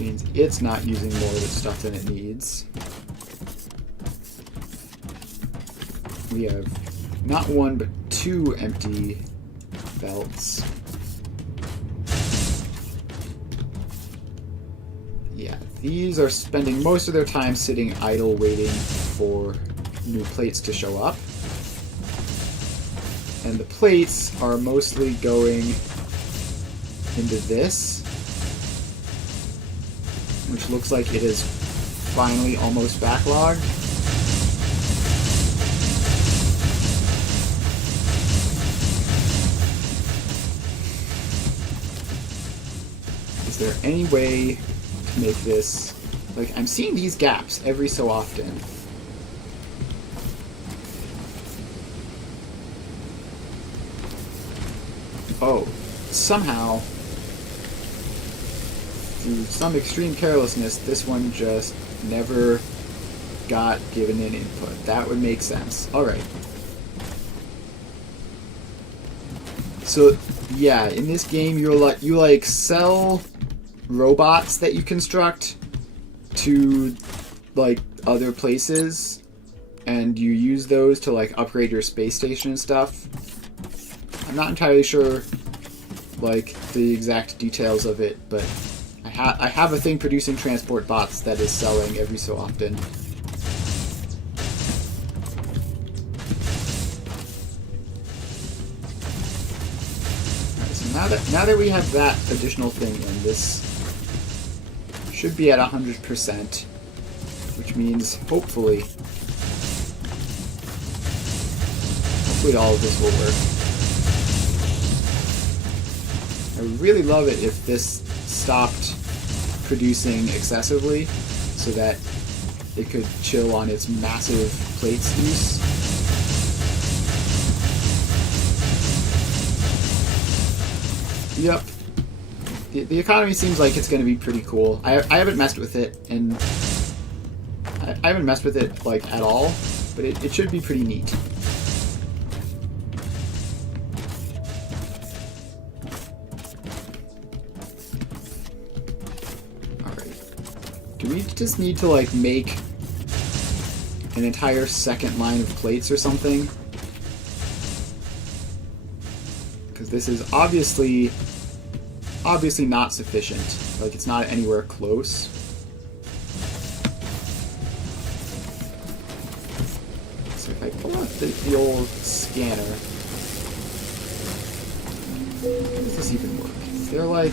Means it's not using more of its stuff than it needs. We have not one but 2 empty belts. Yeah, these are spending most of their time sitting idle waiting for new plates to show up. And the plates are mostly going into this, which looks like it is finally almost backlogged. Is there any way to make this... Like, I'm seeing these gaps every so often. Oh, somehow... through some extreme carelessness, this one just never got given an input. That would make sense. Alright. So, yeah, in this game, you sell robots that you construct to, like, other places, and you use those to, like, upgrade your space station and stuff. I'm not entirely sure, like, the exact details of it, but... I have a thing producing transport bots that is selling every so often. Alright, so now that we have that additional thing in, this should be at 100%, which means hopefully all of this will work. I would really love it if this stopped producing excessively so that it could chill on its massive plates use. Yep. The economy seems like it's going to be pretty cool. I haven't messed with it, and I haven't messed with it like at all, but it should be pretty neat. We just need to, like, make an entire second line of plates or something. Because this is obviously not sufficient. Like, it's not anywhere close. So if I pull out the old scanner... How does this even work? Is there, like...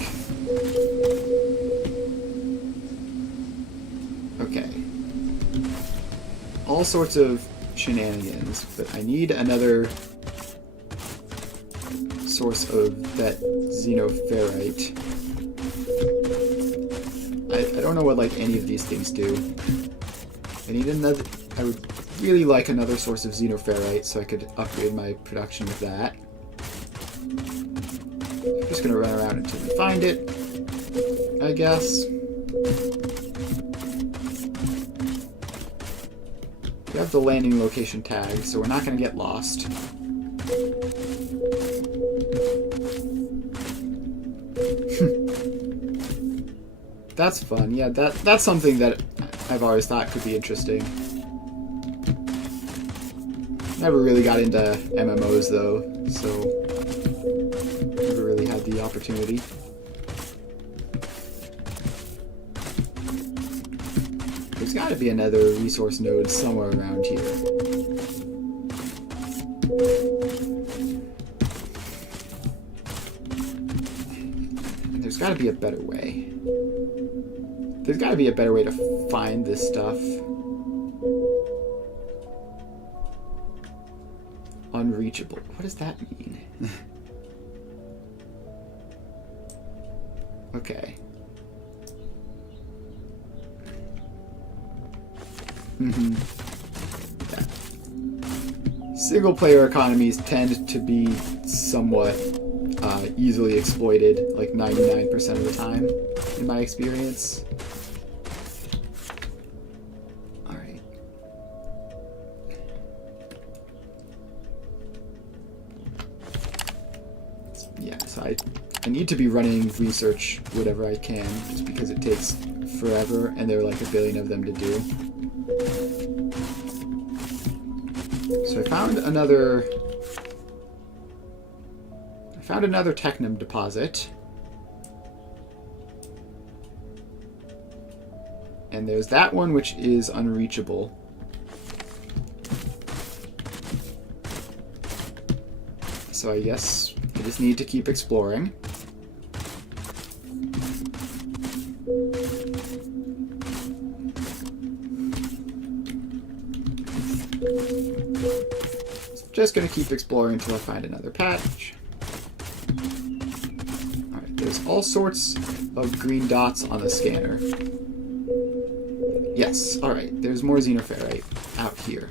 Okay. All sorts of shenanigans, but I need another source of that xenoferrite. I don't know what, like, any of these things do. I need another... I would really like another source of xenoferrite so I could upgrade my production with that. I'm just gonna run around until we find it, I guess. We have the landing location tag, so we're not going to get lost. That's fun. Yeah, that's something that I've always thought could be interesting. Never really got into MMOs though, so never really had the opportunity. There's got to be another resource node somewhere around here. And there's got to be a better way. There's got to be a better way to find this stuff. Unreachable. What does that mean? Okay. Yeah. Single-player economies tend to be somewhat easily exploited, like 99% of the time, in my experience. Alright. Yeah, so I need to be running research whatever I can, just because it takes forever, and there are like a billion of them to do. So I found another technum deposit. And there's that one which is unreachable. So I guess I just need to keep exploring. Just gonna keep exploring until I find another patch. Alright, there's all sorts of green dots on the scanner. Yes, alright, there's more xenoferrite out here.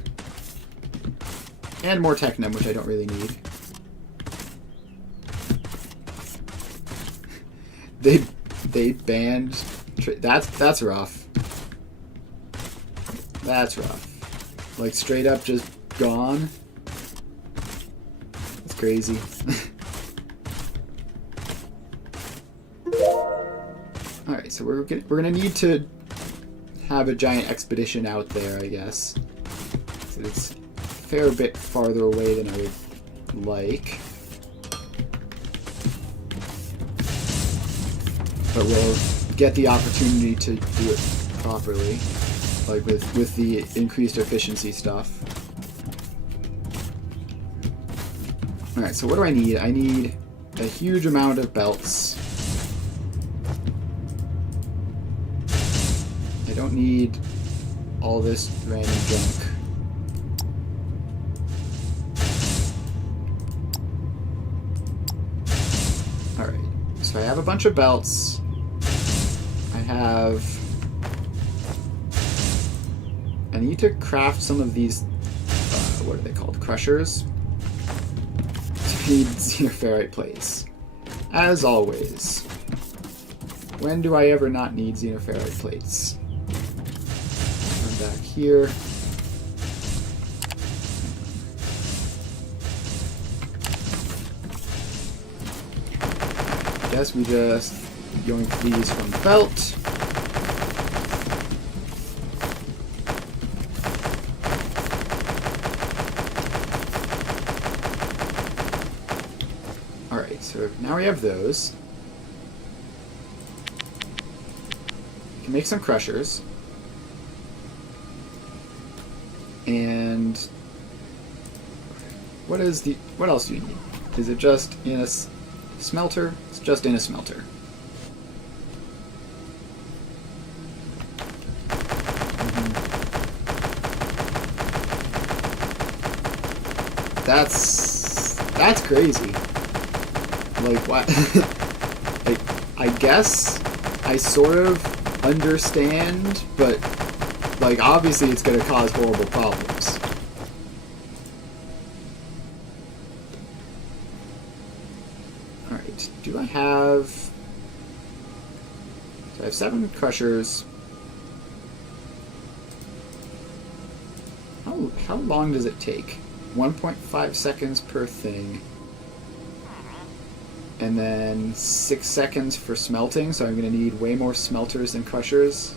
And more technum, which I don't really need. They banned... That's rough. That's rough. Like, straight up just gone. That's crazy. Alright, so we're gonna need to have a giant expedition out there, I guess. So it's a fair bit farther away than I would like. But we'll get the opportunity to do it properly, like with the increased efficiency stuff. Alright, so what do I need? I need a huge amount of belts. I don't need all this random junk. Alright, so I have a bunch of belts. I need to craft some of these, what are they called? Crushers? To feed xenoferrite plates. As always. When do I ever not need xenoferrite plates? Come back here. I guess we just yoink these from the belt. Alright, so now we have those. We can make some crushers. And what else do you need? Is it just in a smelter? It's just in a smelter. That's crazy. Like, what? I guess I sort of understand, but, like, obviously it's going to cause horrible problems. Alright, do I have... So I have 7 crushers. How long does it take? 1.5 seconds per thing. And then 6 seconds for smelting, so I'm going to need way more smelters than crushers.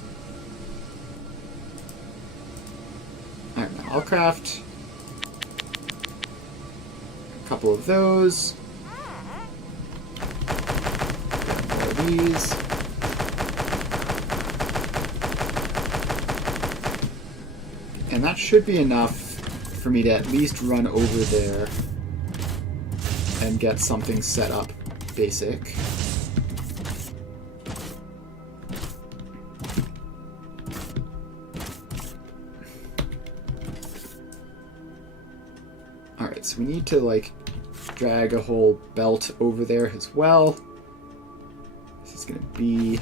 Alright, now I'll craft a couple of those. Grab more of these. And that should be enough for me to at least run over there and get something set up basic. Alright, so we need to, like, drag a whole belt over there as well. This is going to be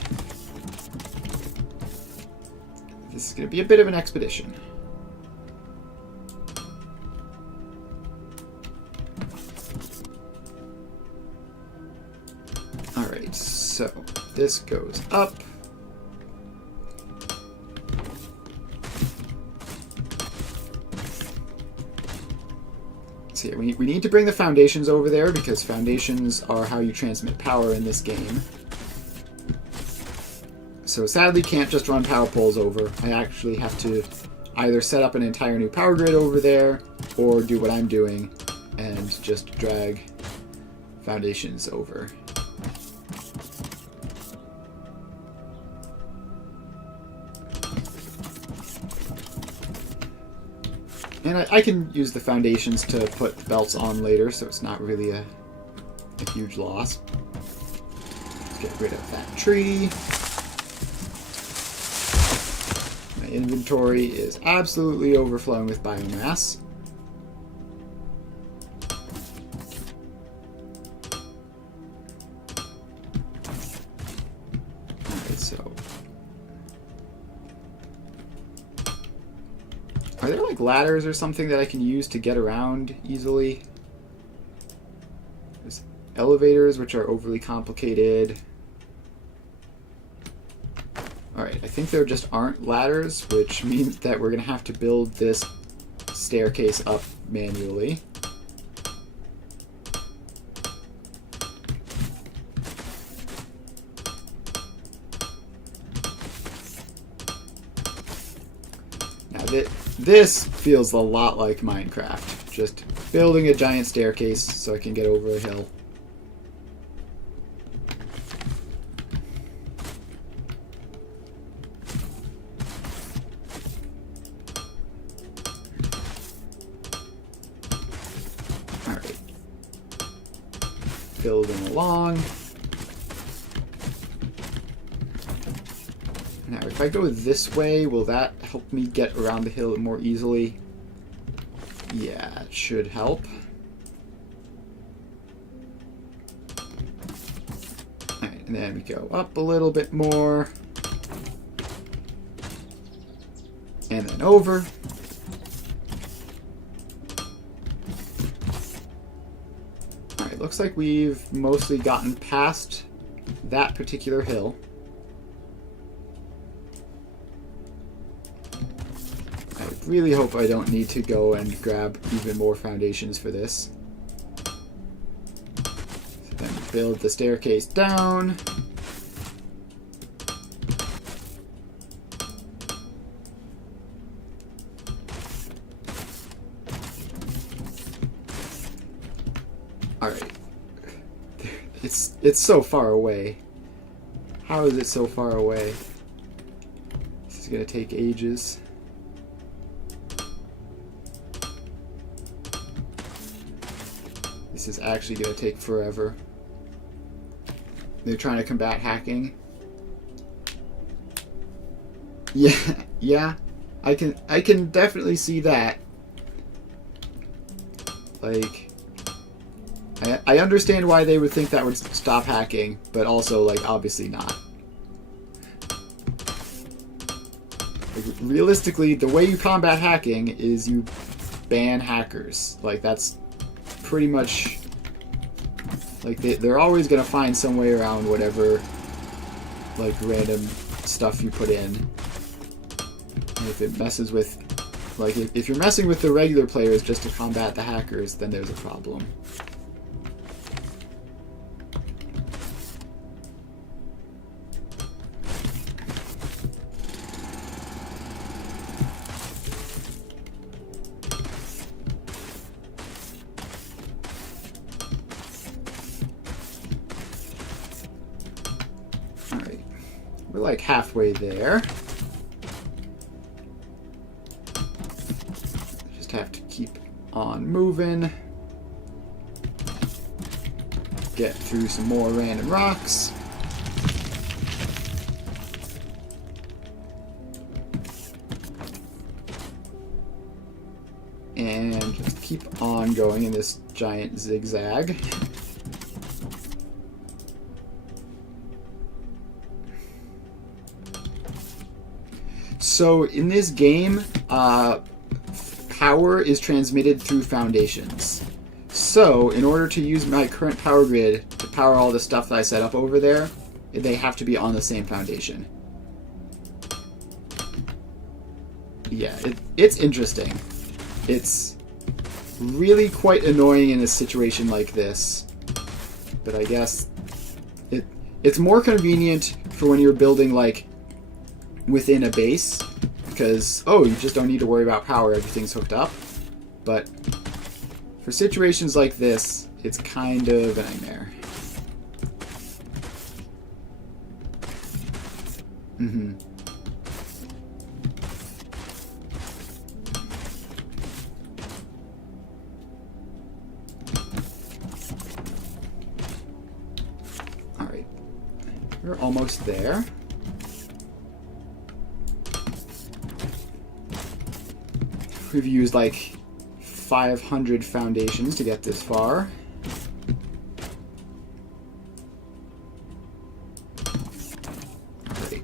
a bit of an expedition. Alright, so this goes up. So yeah, we need to bring the foundations over there because foundations are how you transmit power in this game. So sadly can't just run power poles over. I actually have to either set up an entire new power grid over there or do what I'm doing and just drag foundations over. And I can use the foundations to put the belts on later, so it's not really a huge loss. Let's get rid of that tree. My inventory is absolutely overflowing with biomass. Alright, so... Are there like ladders or something that I can use to get around easily? There's elevators, which are overly complicated. Alright, I think there just aren't ladders, which means that we're going to have to build this staircase up manually. Now, this feels a lot like Minecraft. Just building a giant staircase so I can get over a hill. Alright. Building along. Now, if I go this way, will that help me get around the hill more easily? Yeah, it should help. Alright, and then we go up a little bit more. And then over. Alright, looks like we've mostly gotten past that particular hill. I really hope I don't need to go and grab even more foundations for this. So then build the staircase down. Alright. It's so far away. How is it so far away? This is gonna take ages. This is actually going to take forever. They're trying to combat hacking. Yeah, I can definitely see that. Like, I understand why they would think that would stop hacking, but also, like, obviously not. Like, realistically, the way you combat hacking is you ban hackers. Like, that's pretty much, like, they're always going to find some way around whatever, like, random stuff you put in. And if it messes with, like, if you're messing with the regular players just to combat the hackers, then there's a problem. We're like halfway there. Just have to keep on moving. Get through some more random rocks. And just keep on going in this giant zigzag. So in this game, power is transmitted through foundations. So in order to use my current power grid to power all the stuff that I set up over there, they have to be on the same foundation. Yeah, it's interesting. It's really quite annoying in a situation like this, but I guess it's more convenient for when you're building like within a base, because you just don't need to worry about power, everything's hooked up. But for situations like this, it's kind of a nightmare. Alright. We're almost there. We've used like 500 foundations to get this far. Alright.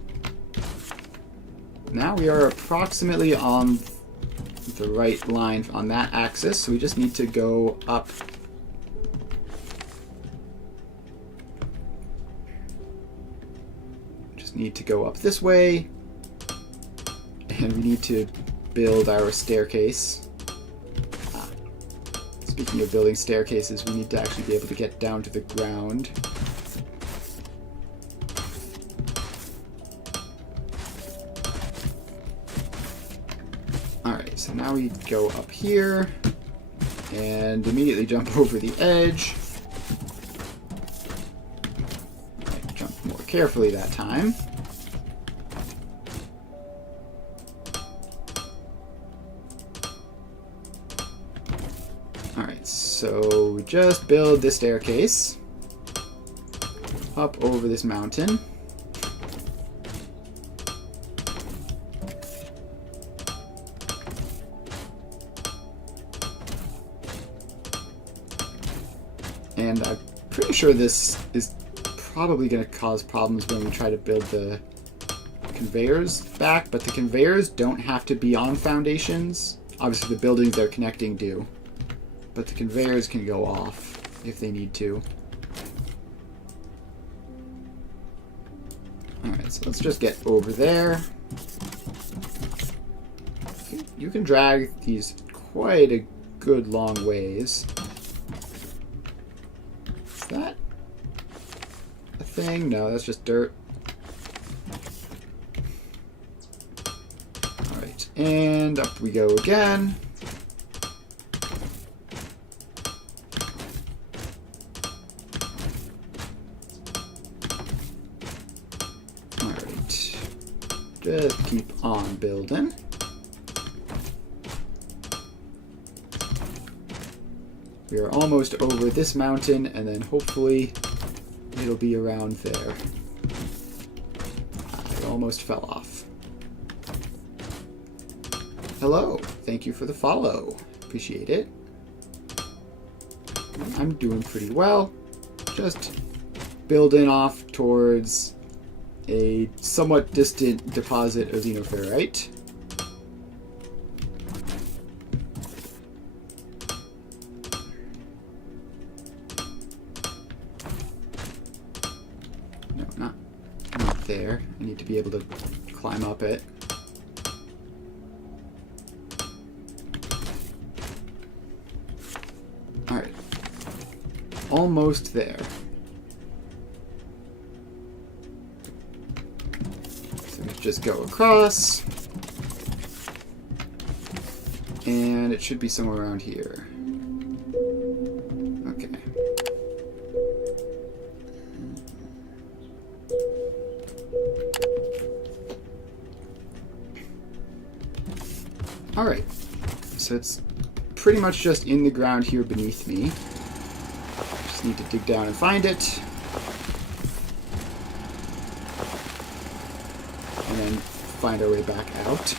Now we are approximately on the right line on that axis, so we just need to go up. Just need to go up this way, and we need to build our staircase. Speaking of building staircases, we need to actually be able to get down to the ground. Alright, so now we go up here and immediately jump over the edge. Alright, jump more carefully that time. So we just build this staircase up over this mountain. And I'm pretty sure this is probably going to cause problems when we try to build the conveyors back, but the conveyors don't have to be on foundations. Obviously the buildings they're connecting do. But the conveyors can go off if they need to. Alright, so let's just get over there. You can drag these quite a good long ways. Is that a thing? No, that's just dirt. Alright, and up we go again. Just keep on building. We are almost over this mountain, and then hopefully it'll be around there. It almost fell off. Hello, thank you for the follow. Appreciate it. I'm doing pretty well. Just building off towards a somewhat distant deposit of xenoferrite. No, not there. I need to be able to climb up it. Alright. Almost there. Just go across, and it should be somewhere around here. Okay. Alright, so it's pretty much just in the ground here beneath me. Just need to dig down and find it. And then find our way back out.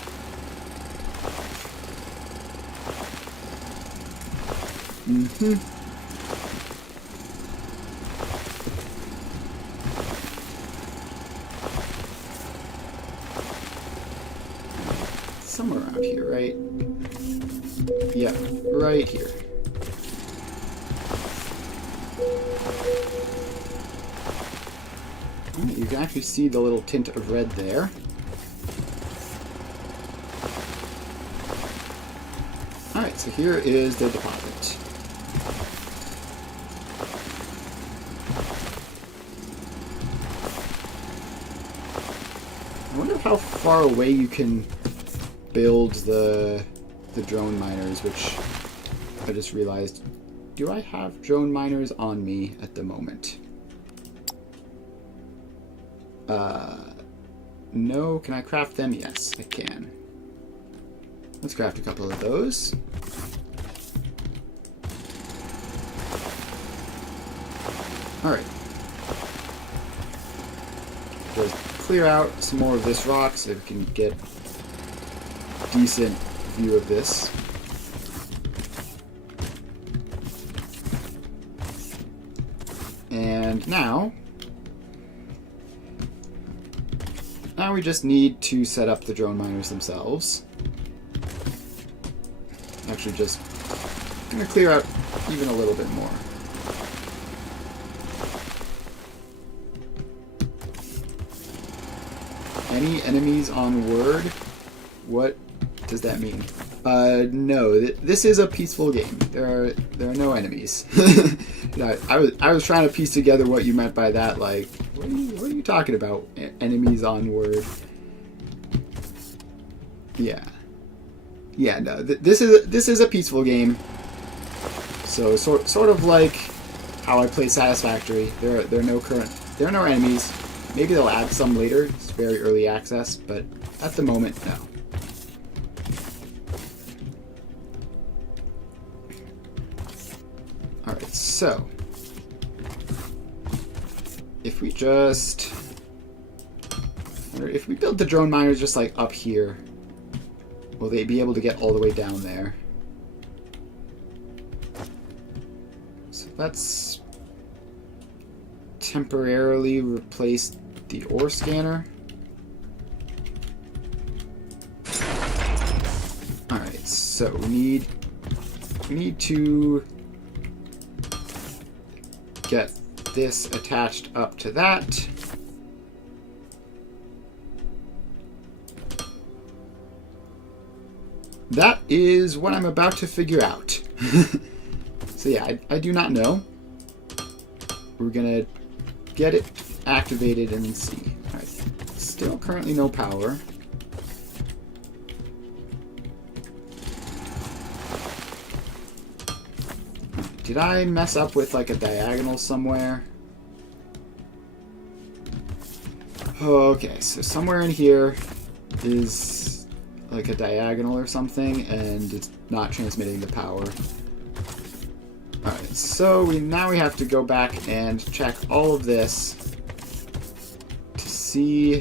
Somewhere around here, right? Yeah, right here. You can actually see the little tint of red there. Alright, so here is the deposit. I wonder how far away you can build the drone miners, which I just realized. Do I have drone miners on me at the moment? No. Can I craft them? Yes, I can. Let's craft a couple of those. Alright. Just clear out some more of this rock so we can get a decent view of this. And now we just need to set up the drone miners themselves. Actually, just gonna clear out even a little bit more. Any enemies on word? What does that mean? No. This is a peaceful game. There are no enemies. I was trying to piece together what you meant by that. Like, what are you talking about? Enemies on word? Yeah. Yeah. No. This is a peaceful game. So sort of like how I play Satisfactory. There are no enemies. Maybe they'll add some later. It's very early access, but at the moment, no. Alright, so if we build the drone miners just like up here, will they be able to get all the way down there? So let's temporarily replace the ore scanner. Alright, so we need to get this attached up to that. That is what I'm about to figure out. So yeah, I do not know. We're gonna get it activated and then see. Alright, still currently no power. Did I mess up with like a diagonal somewhere? Okay, so somewhere in here is like a diagonal or something, and it's not transmitting the power. Alright, so now we have to go back and check all of this to see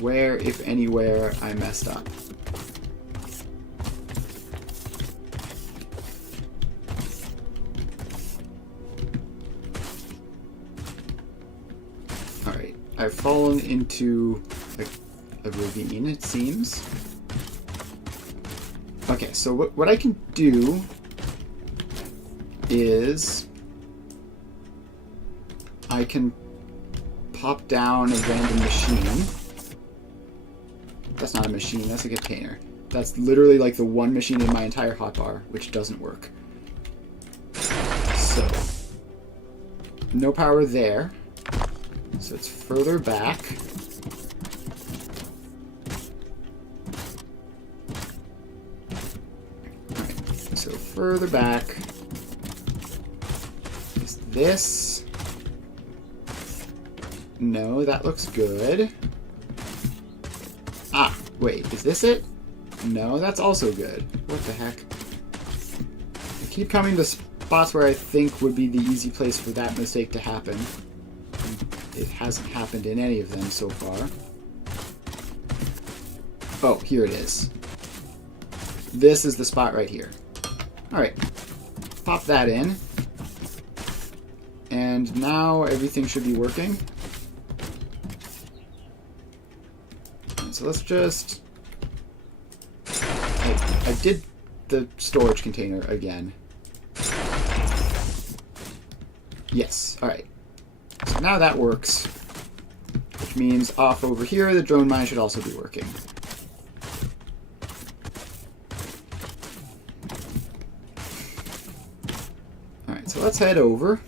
where, if anywhere, I messed up. Alright, I've fallen into a ravine, it seems. Okay, so what I can do is I can pop down a random machine. That's not a machine, that's a container. That's literally like the one machine in my entire hotbar which doesn't work. So, no power there. So it's further back. Alright, so further back is this. No, that looks good. Ah, wait, is this it? No, that's also good. What the heck? keep coming to spots where I think would be the easy place for that mistake to happen. It hasn't happened in any of them so far. Oh, here it is. This is the spot right here. Alright. Pop that in. And now everything should be working. So let's just... I did the storage container again. Yes, alright. So now that works. Which means off over here, the drone mine should also be working. Alright, so let's head over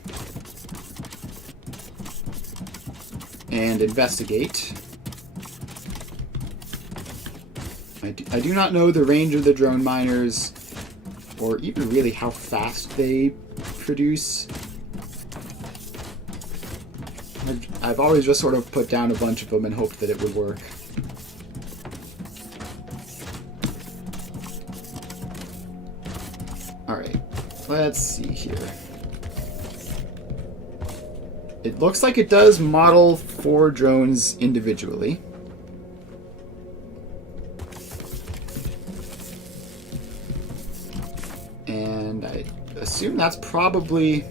and investigate. I do not know the range of the drone miners, or even really how fast they produce. I've always just sort of put down a bunch of them and hoped that it would work. Alright, let's see here. It looks like it does model 4 drones individually. And I assume that's probably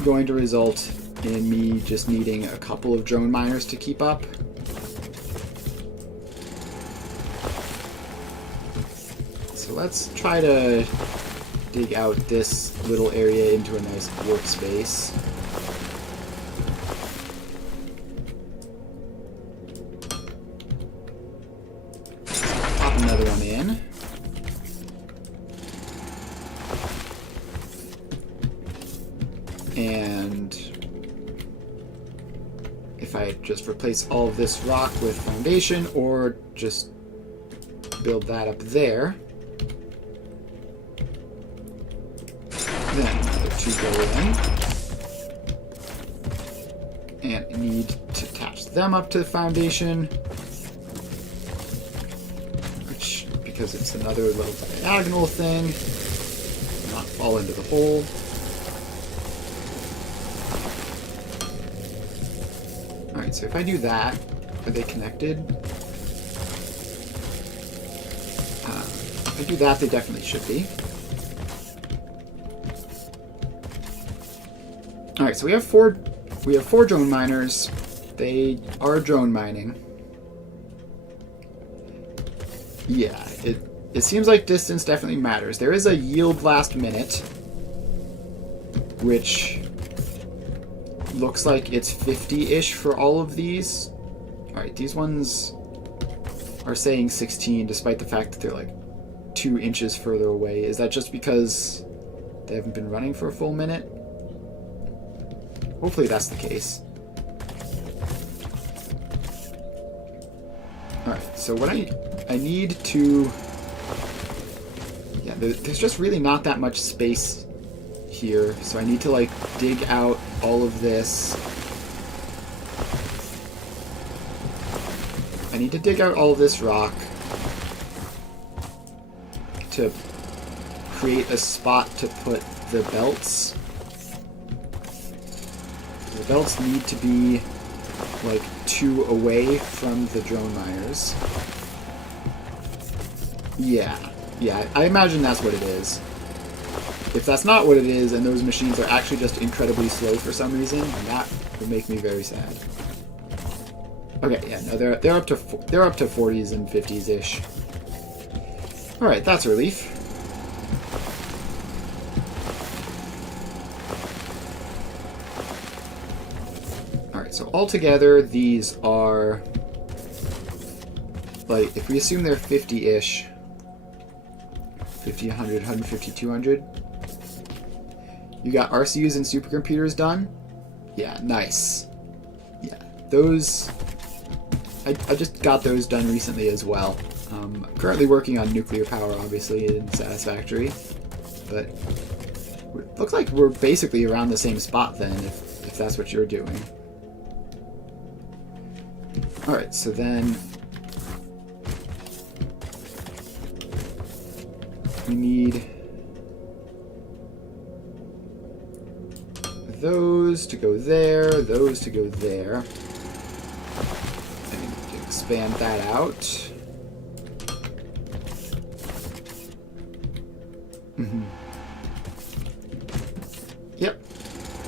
going to result in me just needing a couple of drone miners to keep up. So let's try to dig out this little area into a nice workspace. Pop another one in. And if I just replace all of this rock with foundation, or just build that up there, then another 2 go in. And I need to attach them up to the foundation, which, because it's another little diagonal thing, not fall into the hole. Alright, so if I do that, are they connected? If I do that, they definitely should be. Alright, so we have four drone miners. They are drone mining. Yeah, it seems like distance definitely matters. There is a yield last minute, which looks like it's 50-ish for all of these. Alright, these ones are saying 16 despite the fact that they're like 2 inches further away. Is that just because they haven't been running for a full minute? Hopefully that's the case. Alright, so what I need to... Yeah, there's just really not that much space here, so I need to like dig out all of this. I need to dig out all of this rock to create a spot to put the belts. The belts need to be like 2 away from the drone miners. Yeah, I imagine that's what it is. If that's not what it is, and those machines are actually just incredibly slow for some reason, then that would make me very sad. Okay, yeah, no, they're up to 40s and 50s ish. All right, that's a relief. All right, so altogether these are like, if we assume they're 50-ish, 50, 100, 150, 200. You got RCUs and supercomputers done? Yeah, nice. Yeah, those... I just got those done recently as well. I'm currently working on nuclear power, obviously, in Satisfactory. But it looks like we're basically around the same spot then, if that's what you're doing. Alright, so then... we need those to go there, those to go there. And expand that out. Mm-hmm. Yep,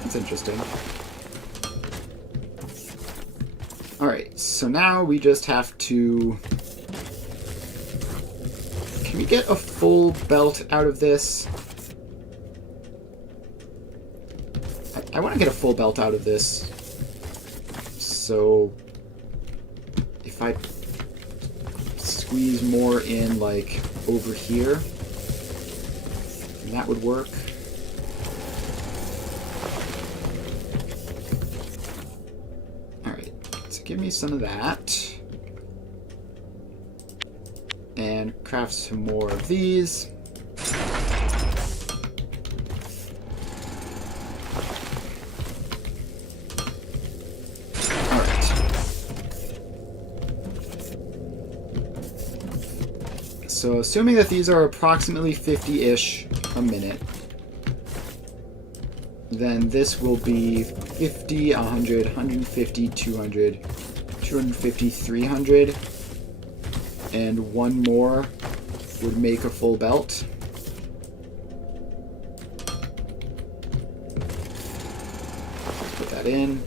that's interesting. Alright, so now we just have to... Can we get a full belt out of this? I want to get a full belt out of this. So if I squeeze more in, like, over here, then that would work. Alright, so give me some of that. And craft some more of these. So assuming that these are approximately 50-ish a minute, then this will be 50, 100, 150, 200, 250, 300, and one more would make a full belt. Let's put that in.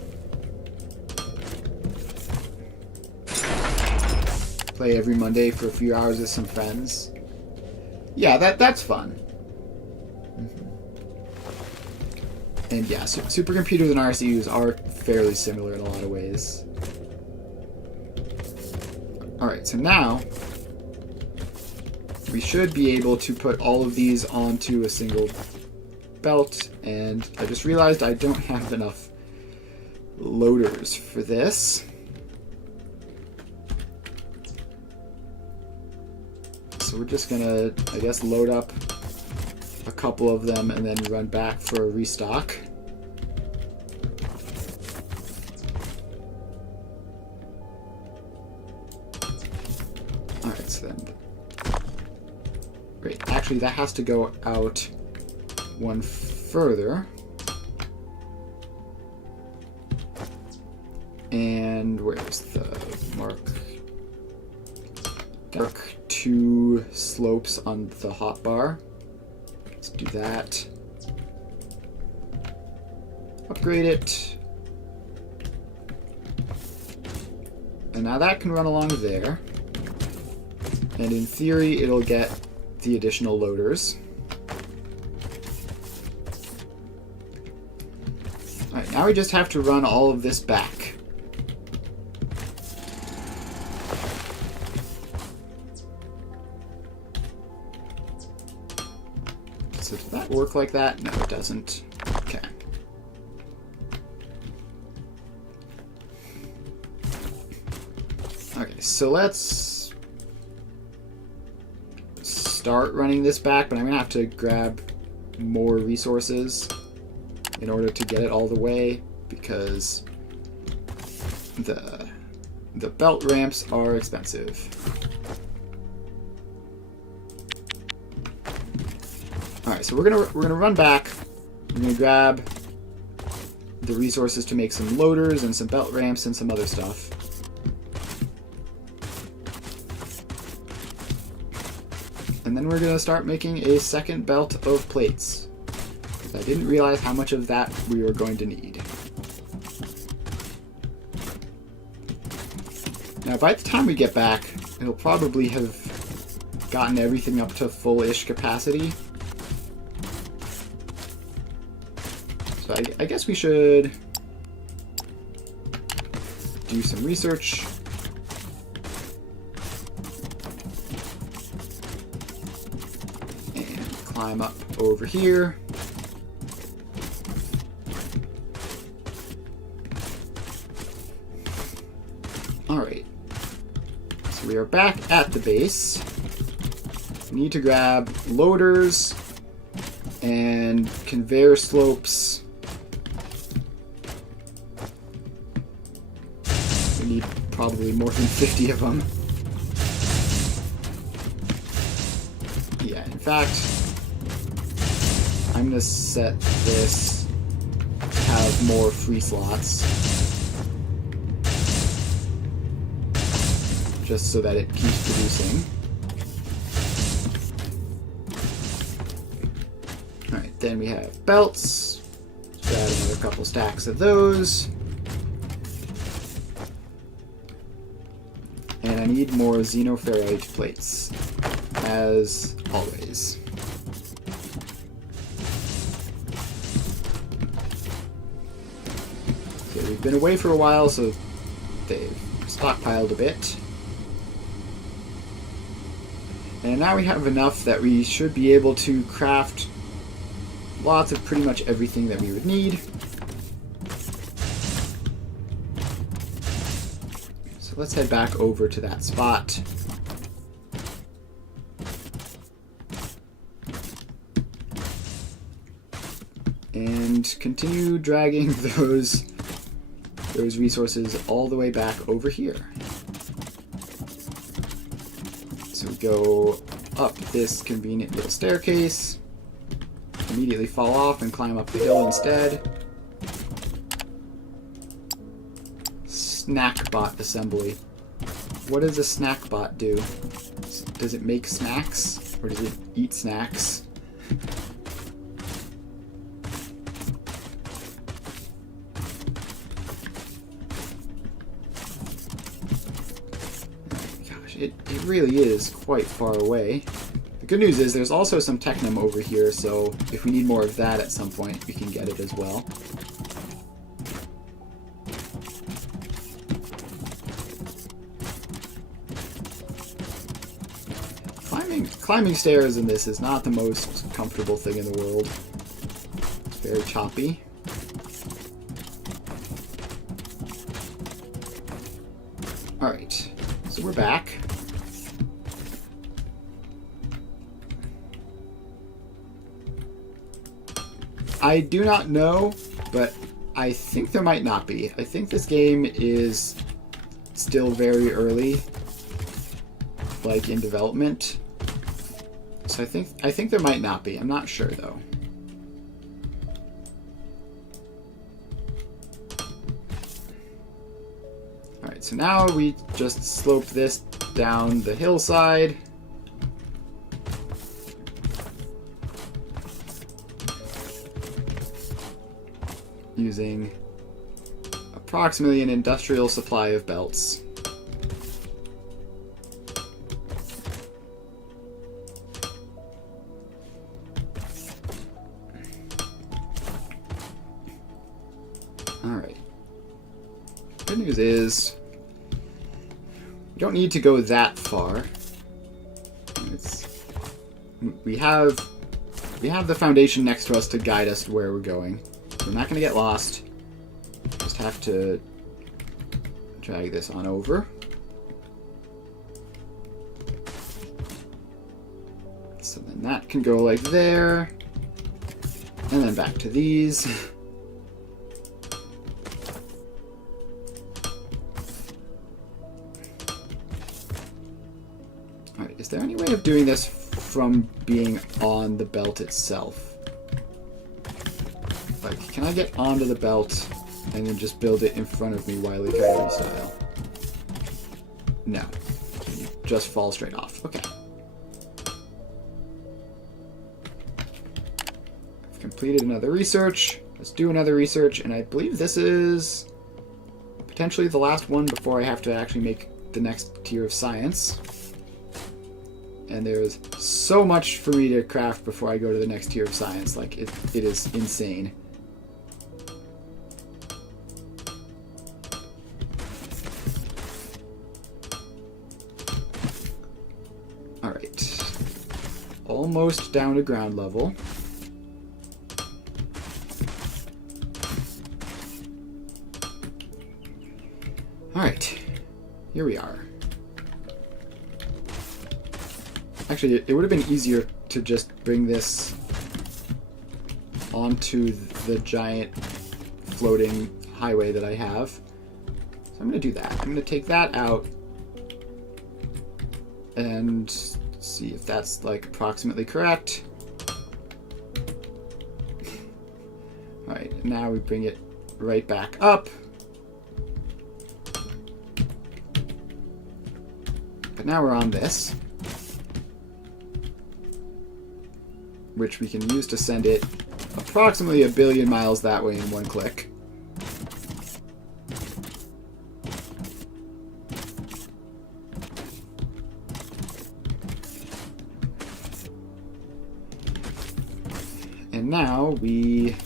Play every Monday for a few hours with some friends. Yeah, that's fun. Mm-hmm. And yeah, supercomputers and RCUs are fairly similar in a lot of ways. Alright, so now we should be able to put all of these onto a single belt, and I just realized I don't have enough loaders for this. So we're just gonna, I guess, load up a couple of them and then run back for a restock. Alright, so then... Great. Actually, that has to go out one further. And where's the mark? Mark 2 slopes on the hotbar. Let's do that. Upgrade it. And now that can run along there. And in theory, it'll get the additional loaders. Alright, now we just have to run all of this back. So does that work like that? No, it doesn't. Okay. Okay, so let's start running this back, but I'm gonna have to grab more resources in order to get it all the way, because the belt ramps are expensive. Alright, so we're gonna run back. We're gonna grab the resources to make some loaders and some belt ramps and some other stuff. And then we're gonna start making a second belt of plates, because I didn't realize how much of that we were going to need. Now, by the time we get back, it'll probably have gotten everything up to full-ish capacity. So I guess we should do some research. And climb up over here. Alright. So we are back at the base. We need to grab loaders and conveyor slopes. We need probably more than 50 of them. Yeah, in fact, I'm going to set this to have more free slots. Just so that it keeps producing. Alright, then we have belts. Let's add another couple stacks of those. And I need more xenoferrite plates, as always. Okay, we've been away for a while, so they've stockpiled a bit. And now we have enough that we should be able to craft lots of pretty much everything that we would need. So let's head back over to that spot. And continue dragging those resources all the way back over here. So we go up this convenient little staircase, immediately fall off and climb up the hill instead. Snackbot assembly. What does a snackbot do? Does it make snacks? Or does it eat snacks? It really is quite far away. The good news is there's also some technum over here, so if we need more of that at some point, we can get it as well. Climbing stairs in this is not the most comfortable thing in the world. It's very choppy. Alright, so we're back. I do not know, but I think there might not be. I think this game is still very early, like in development. So I think there might not be. I'm not sure though. Alright, so now we just slope this down the hillside. Using approximately an industrial supply of belts. Alright. Good news is we don't need to go that far. We have the foundation next to us to guide us to where we're going. We're not going to get lost. Just have to drag this on over. So then that can go like there. And then back to these. Alright, is there any way of doing this from being on the belt itself? Like, can I get onto the belt and then just build it in front of me Wile E. Coyote style? No. You just fall straight off. Okay. I've completed another research. Let's do another research, and I believe this is potentially the last one before I have to actually make the next tier of science. And there's so much for me to craft before I go to the next tier of science. Like, it is insane. Alright. Almost down to ground level. Alright. Here we are. Actually, it would have been easier to just bring this onto the giant floating highway that I have. So I'm going to do that. I'm going to take that out and Let's see if that's like approximately correct. Alright, now we bring it right back up. But now we're on this, which we can use to send it approximately 1 billion miles that way in one click. And now we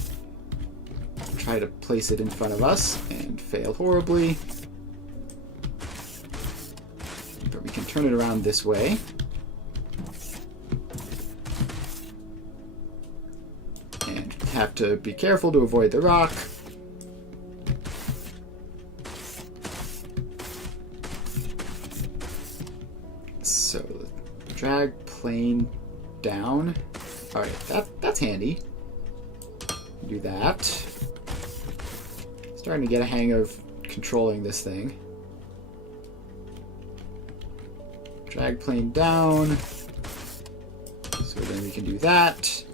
try to place it in front of us and fail horribly. But we can turn it around this way. And have to be careful to avoid the rock. So, drag plane down. Alright, that's handy. Do that. Starting to get a hang of controlling this thing. Drag plane down. So then we can do that.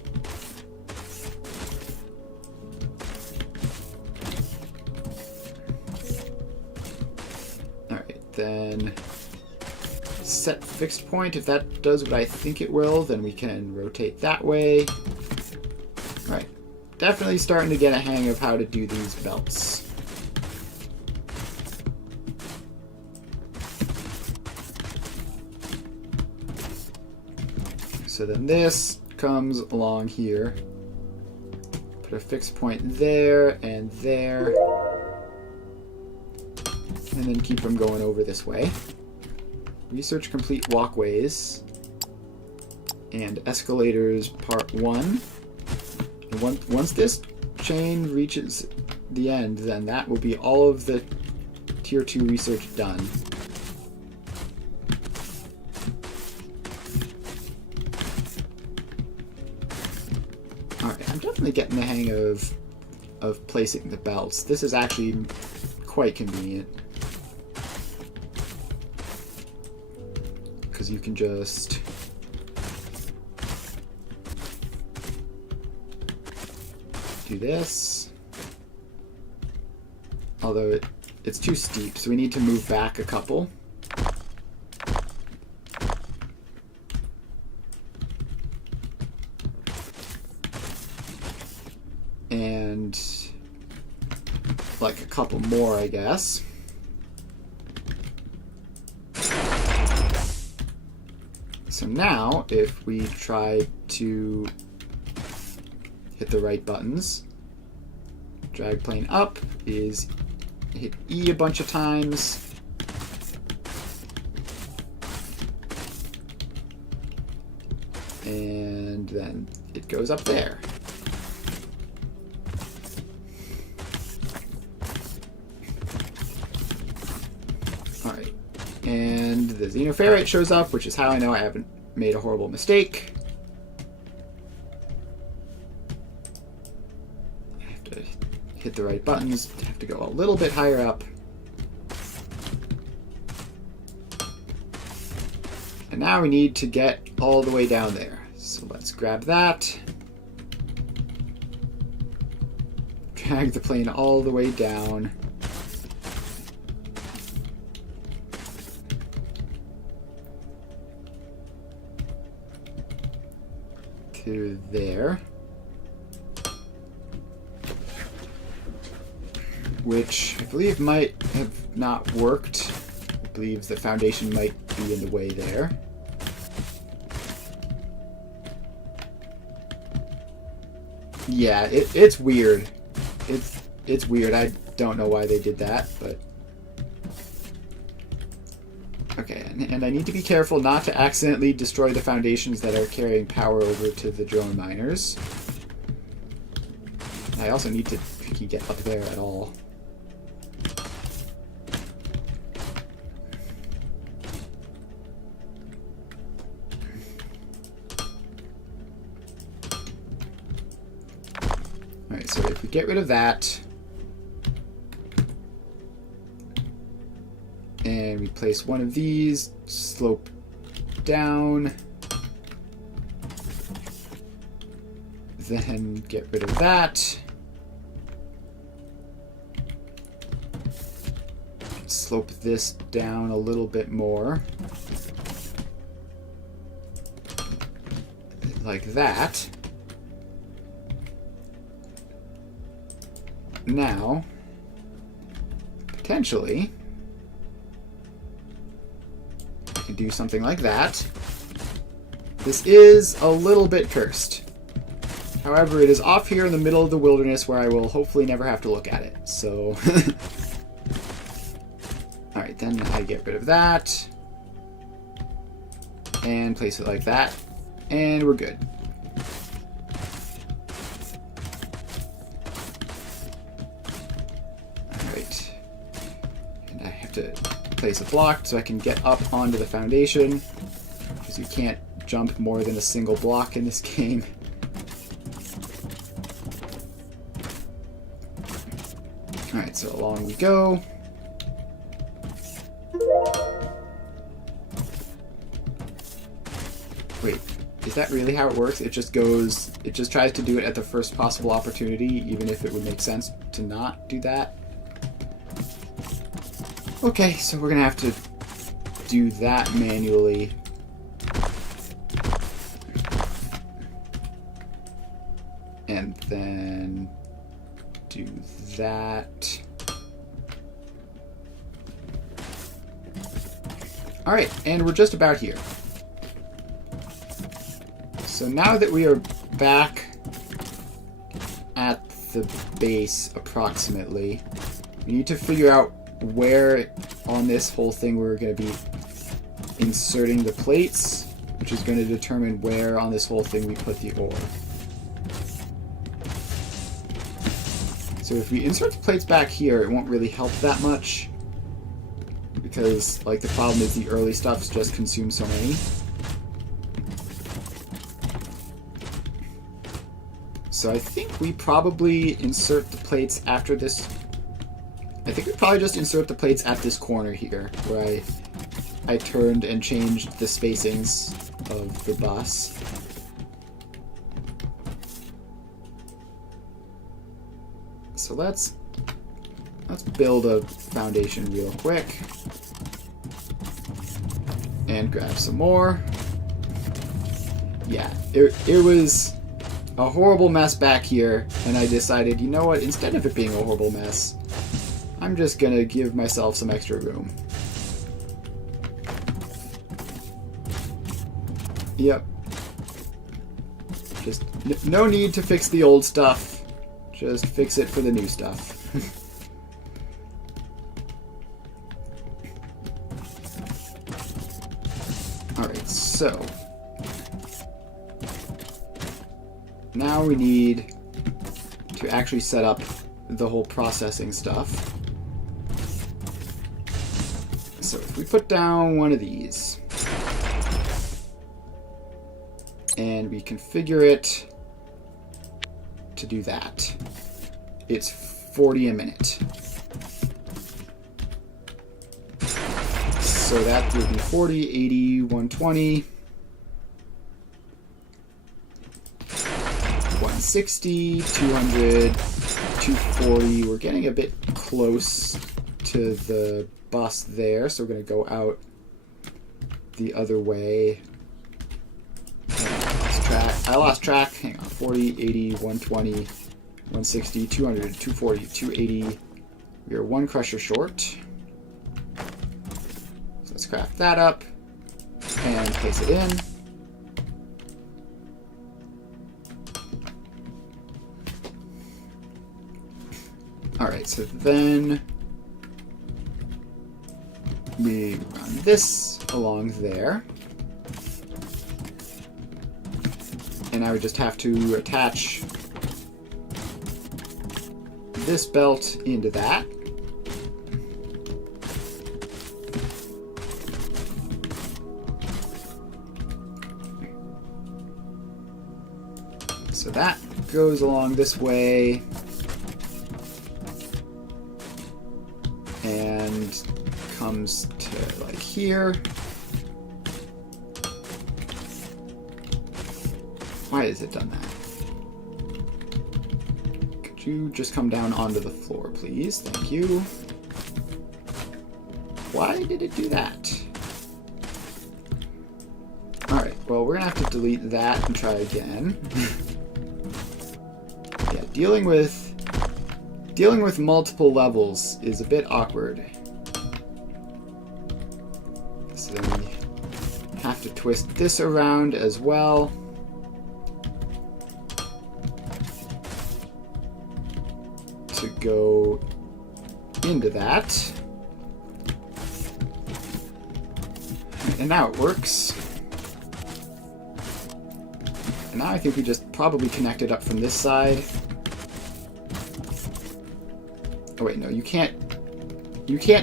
Alright, then set fixed point. If that does what I think it will, then we can rotate that way. Alright, definitely starting to get a hang of how to do these belts. So then this comes along here. Put a fixed point there and there. And then keep them going over this way. Research complete walkways. And escalators part 1. And once this chain reaches the end, then that will be all of the tier 2 research done. Alright, I'm definitely getting the hang of placing the belts. This is actually quite convenient. Because you can just do this. Although it's too steep, so we need to move back a couple. And like a couple more, I guess. So now, if we try to hit the right buttons, drag plane up is hit E a bunch of times. And then it goes up there. Alright. And the xenoferrite shows up, which is how I know I haven't made a horrible mistake. I have to hit the right buttons. I have to go a little bit higher up. And now we need to get all the way down there. So let's grab that. Drag the plane all the way down. To there. Which I believe might have not worked. I believe the foundation might be in the way there. Yeah, it's weird. It's weird. I don't know why they did that, but okay. And I need to be careful not to accidentally destroy the foundations that are carrying power over to the drone miners. I also need to get up there at all. Alright, so if we get rid of that, and we place one of these, slope down, then get rid of that. Slope this down a little bit more. Like that. Now, potentially, I can do something like that. This is a little bit cursed. However, it is off here in the middle of the wilderness where I will hopefully never have to look at it. So, alright, then I get rid of that. And place it like that. And we're good. Alright. And I have to place a block so I can get up onto the foundation. Because you can't jump more than a single block in this game. Alright, so along we go. Wait, is that really how it works? It just goes, it just tries to do it at the first possible opportunity, even if it would make sense to not do that? Okay, so we're gonna have to do that manually. And then do that. Alright, and we're just about here. So now that we are back at the base, approximately, we need to figure out where on this whole thing we're going to be inserting the plates, which is going to determine where on this whole thing we put the ore. So if we insert the plates back here, it won't really help that much, because, like, the problem is the early stuff's just consumed so many. So I think we probably insert the plates after this. I think we probably just insert the plates at this corner here, where I turned and changed the spacings of the bus. So let's build a foundation real quick. And grab some more. Yeah, it was a horrible mess back here, and I decided, you know what, instead of it being a horrible mess, I'm just gonna give myself some extra room. Yep. Just no need to fix the old stuff. Just fix it for the new stuff. Alright, so now we need to actually set up the whole processing stuff. So if we put down one of these and we configure it to do that, it's 40 a minute. So that would be 40, 80, 120, 160, 200, 240. We're getting a bit close to the bus there, so we're going to go out the other way. I lost track. Hang on. 40, 80, 120, 160, 200, 240, 280. We are one crusher short. So let's craft that up and place it in. Alright, so then we run this along there. And I would just have to attach this belt into that. So that goes along this way and comes to like here. Why has it done that? Could you just come down onto the floor, please? Thank you. Why did it do that? Alright, well, we're gonna have to delete that and try again. Yeah, dealing with multiple levels is a bit awkward. So then we have to twist this around as well. To go into that. And now it works. And now I think we just probably connect it up from this side. Oh wait, no, you can't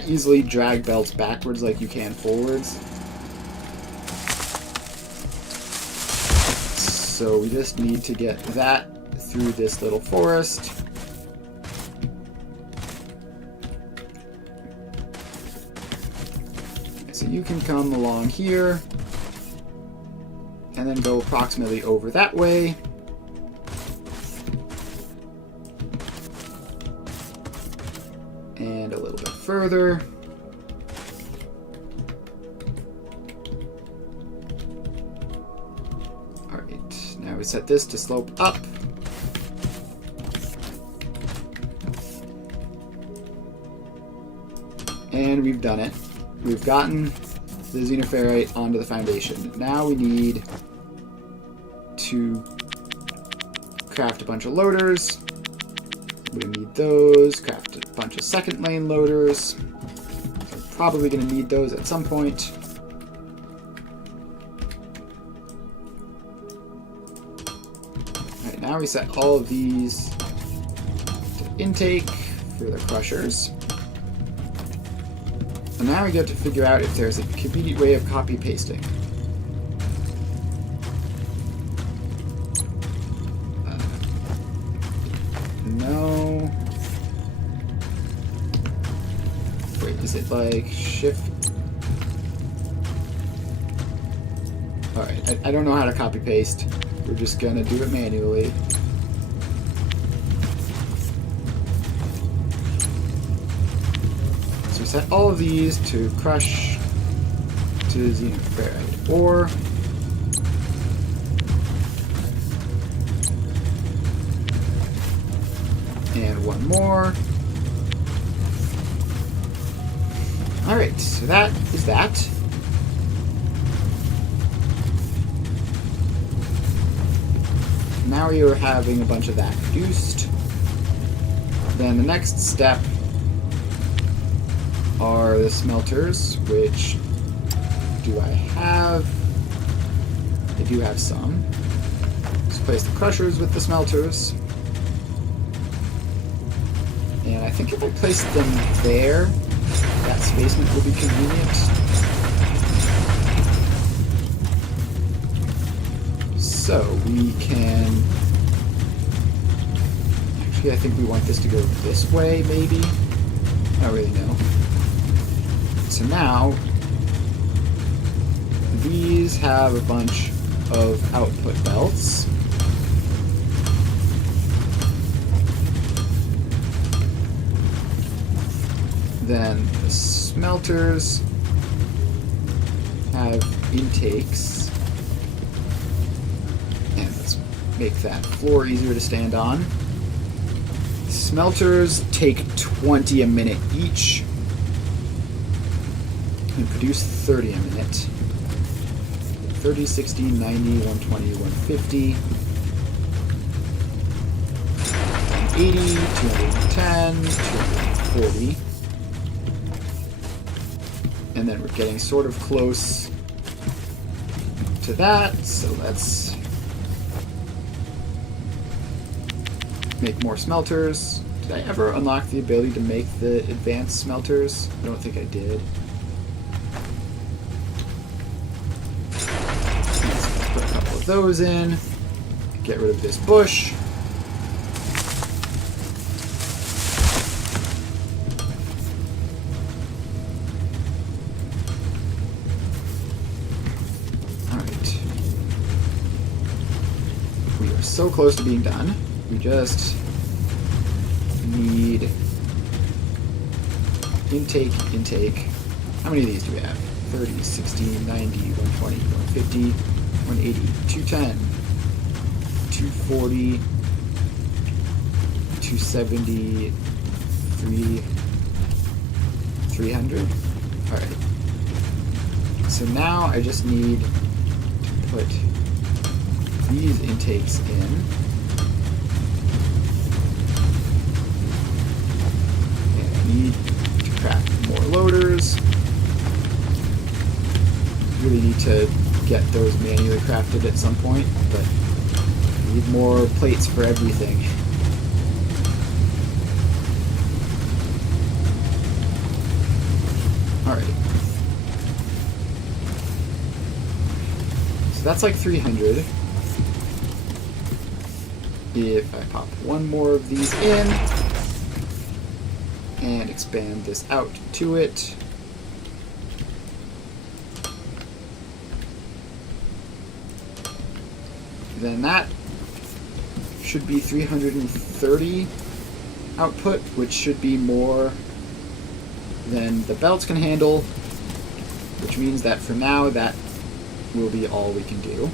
easily drag belts backwards like you can forwards. So we just need to get that through this little forest. So you can come along here and then go approximately over that way. And a little bit further. Alright, now we set this to slope up. And we've done it. We've gotten the xenoferrite onto the foundation. Now we need to craft a bunch of loaders. We need those. Craft a bunch of second lane loaders. So I'm probably going to need those at some point. Alright, now we set all of these to intake for the crushers. And now we get to figure out if there's a convenient way of copy pasting. No. Wait, is it like shift? Alright, I don't know how to copy paste. We're just gonna do it manually. Set all of these to crush to xenoferrite ore. And one more. Alright, so that is that. Now we are having a bunch of that produced. Then the next step are the smelters, which do I have? I do have some. Let's place the crushers with the smelters. And I think if I place them there, that spacement will be convenient. So we can... Actually, I think we want this to go this way, maybe? I don't really know. So now, these have a bunch of output belts. Then the smelters have intakes. And let's make that floor easier to stand on. Smelters take 20 a minute each. And produce 30 a minute. 30, 60, 90, 120, 150. 180, 210, 240. And then we're getting sort of close to that, so let's make more smelters. Did I ever unlock the ability to make the advanced smelters? I don't think I did. Those in, get rid of this bush. Alright. We are so close to being done. We just need intake. How many of these do we have? 30, 60, 90, 120, 150, 180, 210, 240, 270, 300. Alright. So now I just need to put these intakes in. And I need to craft more loaders. Really need to get those manually crafted at some point, but I need more plates for everything. Alright. So that's like 300. If I pop one more of these in and expand this out to it, then that should be 330 output, which should be more than the belts can handle, which means that for now that will be all we can do.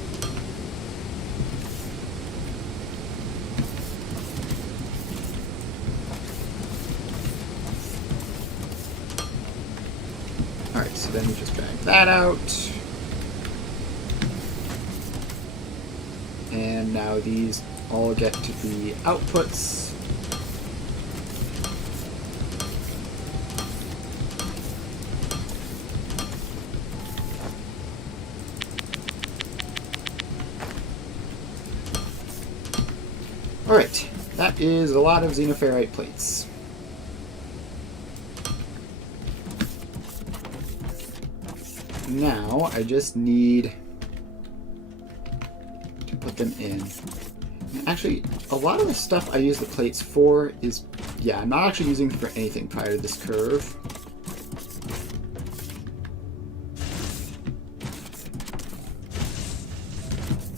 Alright, so then we just drag that out. And now these all get to be outputs. Alright, that is a lot of xenoferrite plates. Now I just need to put them in. Actually, a lot of the stuff I use the plates for is, yeah, I'm not actually using them for anything prior to this curve.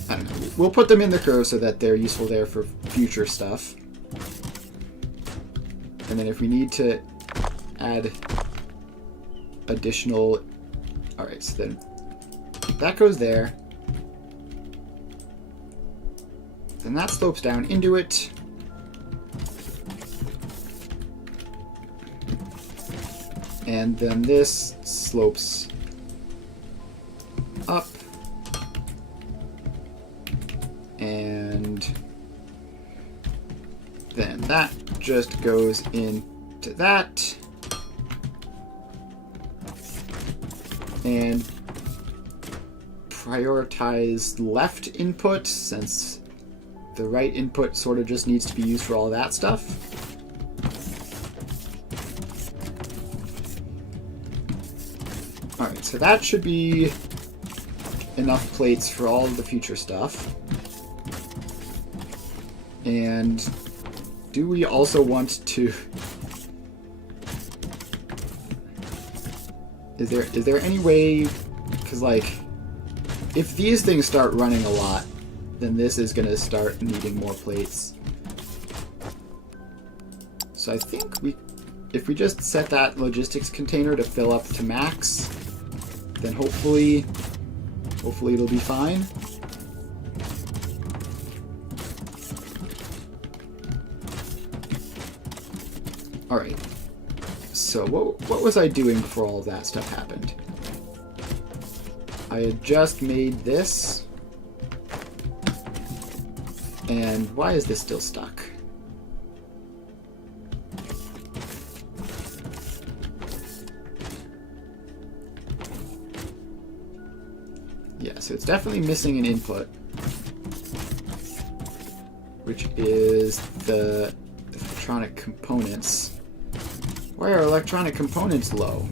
I don't know. We'll put them in the curve so that they're useful there for future stuff. And then if we need to add additional... Alright, so then that goes there. Then that slopes down into it. And then this slopes up. And then that just goes into that. And prioritize left input, since the right input sort of just needs to be used for all that stuff. Alright, so that should be enough plates for all of the future stuff. And do we also want to... Is there any way... Because, like, if these things start running a lot, then this is going to start needing more plates. So I think if we just set that logistics container to fill up to max, then hopefully it'll be fine. Alright, so what was I doing before all of that stuff happened? I had just made this. And why is this still stuck? Yeah, so it's definitely missing an input, which is the electronic components. Why are electronic components low?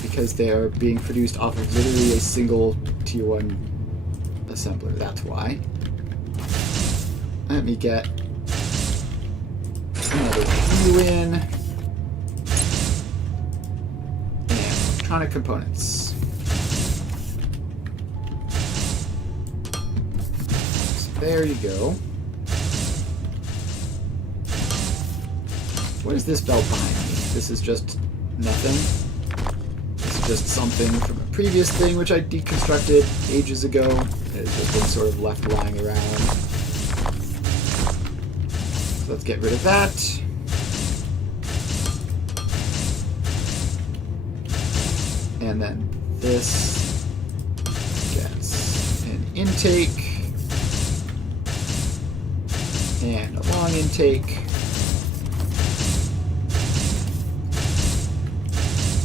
Because they are being produced off of literally a single tier 1 assembler. That's why. Let me get another view in. And electronic components. there you go. What is this belt behind me? This is just nothing. This is just something from a previous thing which I deconstructed ages ago. It has just been sort of left lying around. So let's get rid of that. And then this gets an intake and a long intake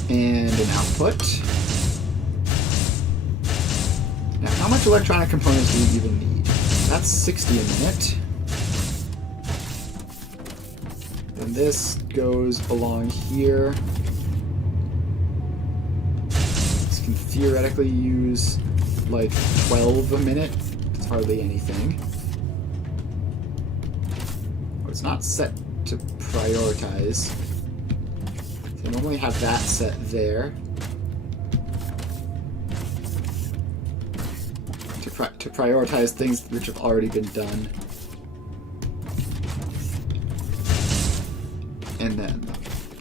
and an output. Now, how much electronic components do we even need? That's 60 a minute. Then this goes along here. This can theoretically use like 12 a minute. It's hardly anything. Oh, it's not set to prioritize. So I normally have that set there. To prioritize things which have already been done. And then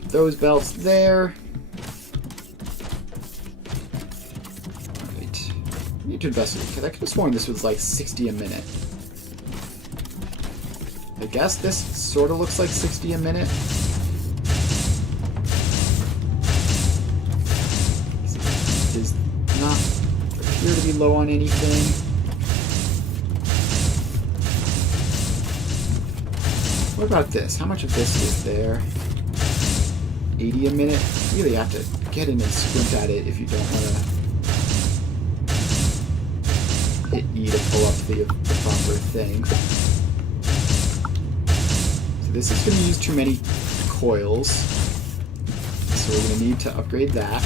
those belts there. Alright. I need to investigate, because I could have sworn this was like 60 a minute. I guess this sort of looks like 60 a minute. Does not appear to be low on anything. What about this? How much of this is there? 80 a minute? You really have to get in and squint at it if you don't want to hit E to pull up the proper thing. So this is going to use too many coils. So we're going to need to upgrade that.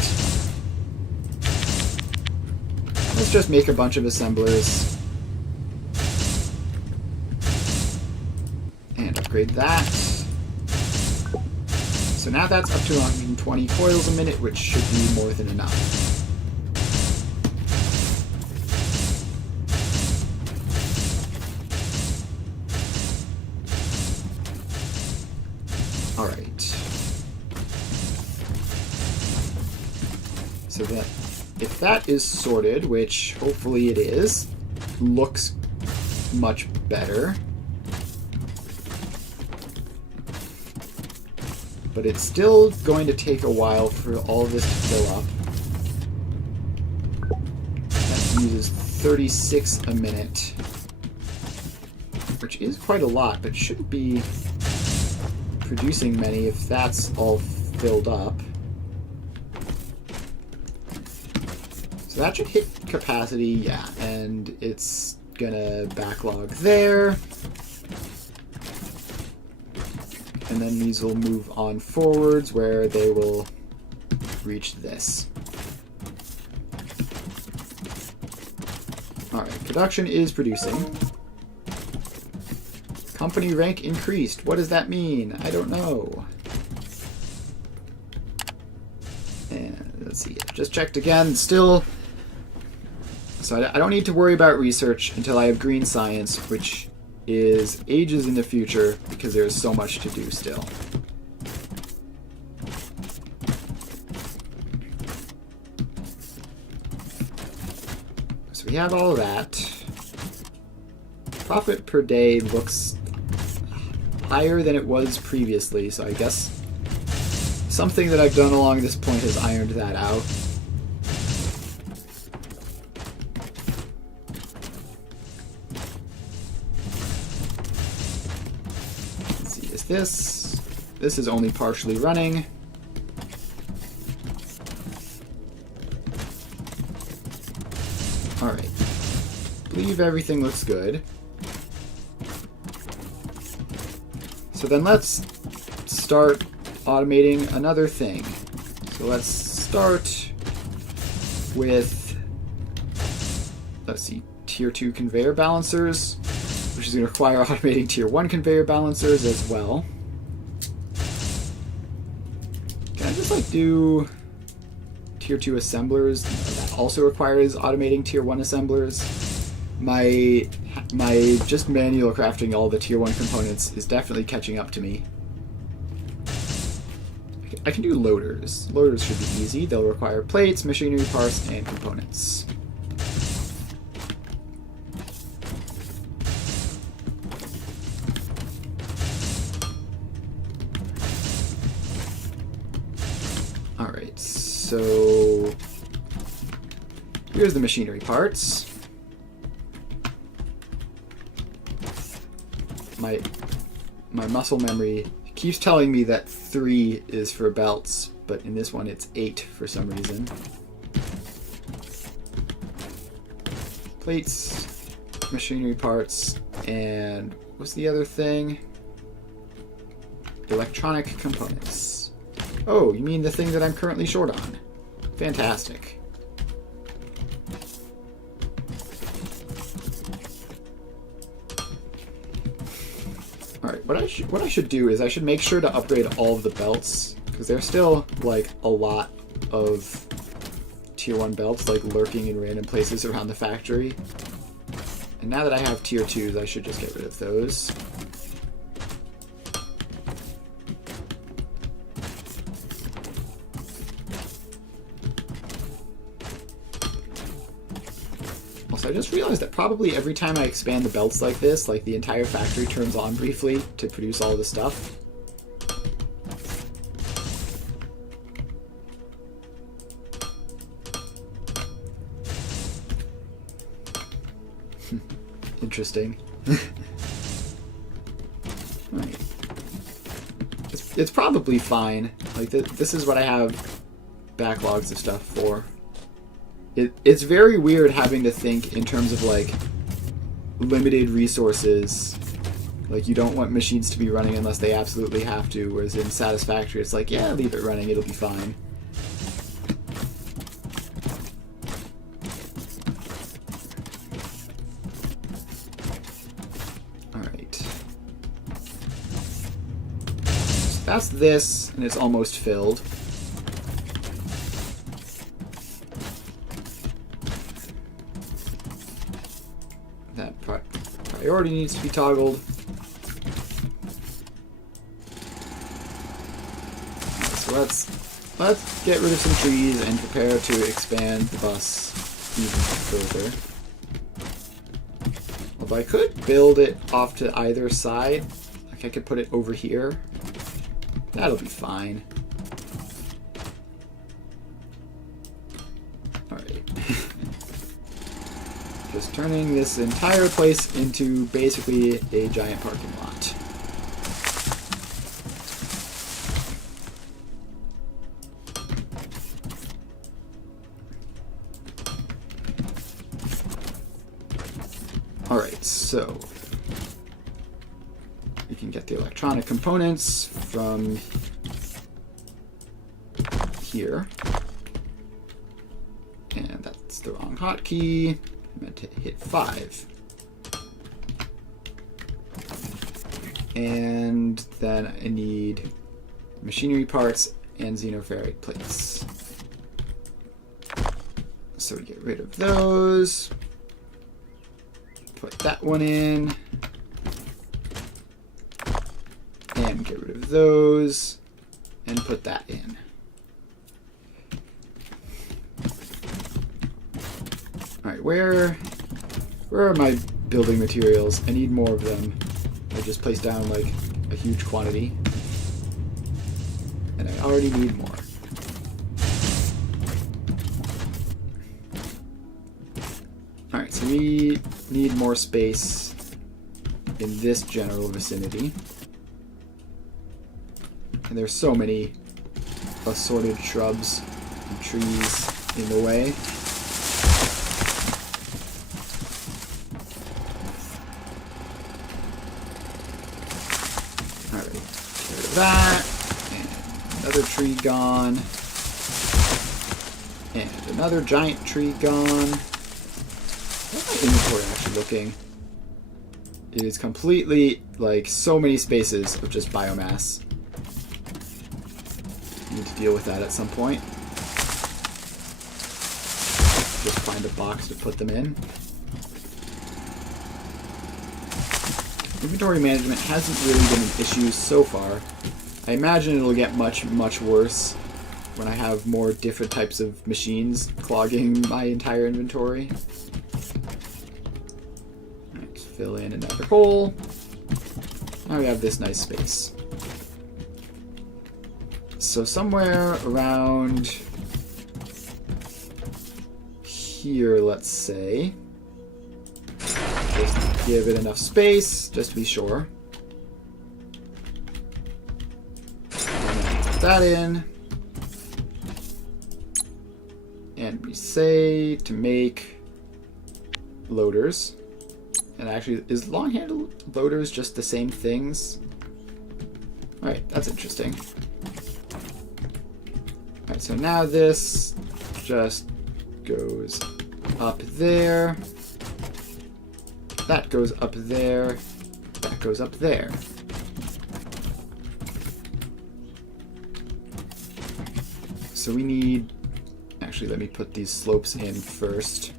Let's just make a bunch of assemblers. And upgrade that. So now that's up to 120 coils a minute, which should be more than enough. Alright. So that if that is sorted, which hopefully it is, looks much better. But it's still going to take a while for all of this to fill up. That uses 36 a minute, which is quite a lot, but shouldn't be producing many if that's all filled up. So that should hit capacity, yeah, and it's gonna backlog there. And then these will move on forwards where they will reach this. Alright, production is producing. Company rank increased. What does that mean? I don't know. And let's see. Just checked again. Still. So I don't need to worry about research until I have green science, which is ages in the future because there's so much to do still. So we have all of that. Profit per day looks higher than it was previously, so I guess something that I've done along this point has ironed that out. This is only partially running. Alright. I believe everything looks good. So then let's start automating another thing. So let's start with, let's see, tier 2 conveyor balancers, which is going to require automating tier 1 conveyor balancers as well. Can I just like do tier 2 assemblers? No, that also requires automating tier 1 assemblers. My my just manual crafting all the tier 1 components is definitely catching up to me. I can do loaders. Loaders should be easy. They'll require plates, machinery parts, and components. Alright, so here's the machinery parts. My muscle memory keeps telling me that 3 is for belts, but in this one it's 8 for some reason. Plates, machinery parts, and what's the other thing? Electronic components. Oh, you mean the thing that I'm currently short on. Fantastic. Alright, what I should do is I should make sure to upgrade all of the belts, because there's still, like, a lot of tier 1 belts, like, lurking in random places around the factory. And now that I have tier 2s, I should just get rid of those. I just realized that probably every time I expand the belts like this, like the entire factory turns on briefly to produce all the stuff. Interesting. Right. It's probably fine. Like this is what I have backlogs of stuff for. It's very weird having to think in terms of, like, limited resources. Like, you don't want machines to be running unless they absolutely have to, whereas in Satisfactory it's like, yeah, leave it running, it'll be fine. Alright. So that's this, and it's almost filled. Priority needs to be toggled. So let's get rid of some trees and prepare to expand the bus even further. Although I could build it off to either side. Like I could put it over here. That'll be fine. Alright. Just turning this entire place into basically a giant parking lot. Alright, so we can get the electronic components from here. And that's the wrong hotkey. I meant to hit 5. And then I need machinery parts and xenoferrite plates. So we get rid of those. Put that one in. And get rid of those. And put that in. Alright, where are my building materials? I need more of them. I just placed down, like, a huge quantity. And I already need more. Alright, so we need more space in this general vicinity. And there's so many assorted shrubs and trees in the way. That, and another tree gone, and another giant tree gone. How's my inventory actually looking? It is completely, like, so many spaces of just biomass. Need to deal with that at some point. Just find a box to put them in. inventory management hasn't really been an issue so far. I imagine it'll get much, much worse when I have more different types of machines clogging my entire inventory. Alright, fill in another hole. Now we have this nice space. So somewhere around here, let's say. Just give it enough space, just to be sure. And then put that in. And we say to make loaders. And actually, is long-handle loaders just the same things? Alright, that's interesting. Alright, so now this just goes up there. That goes up there. That goes up there. So we need... Actually, let me put these slopes in first.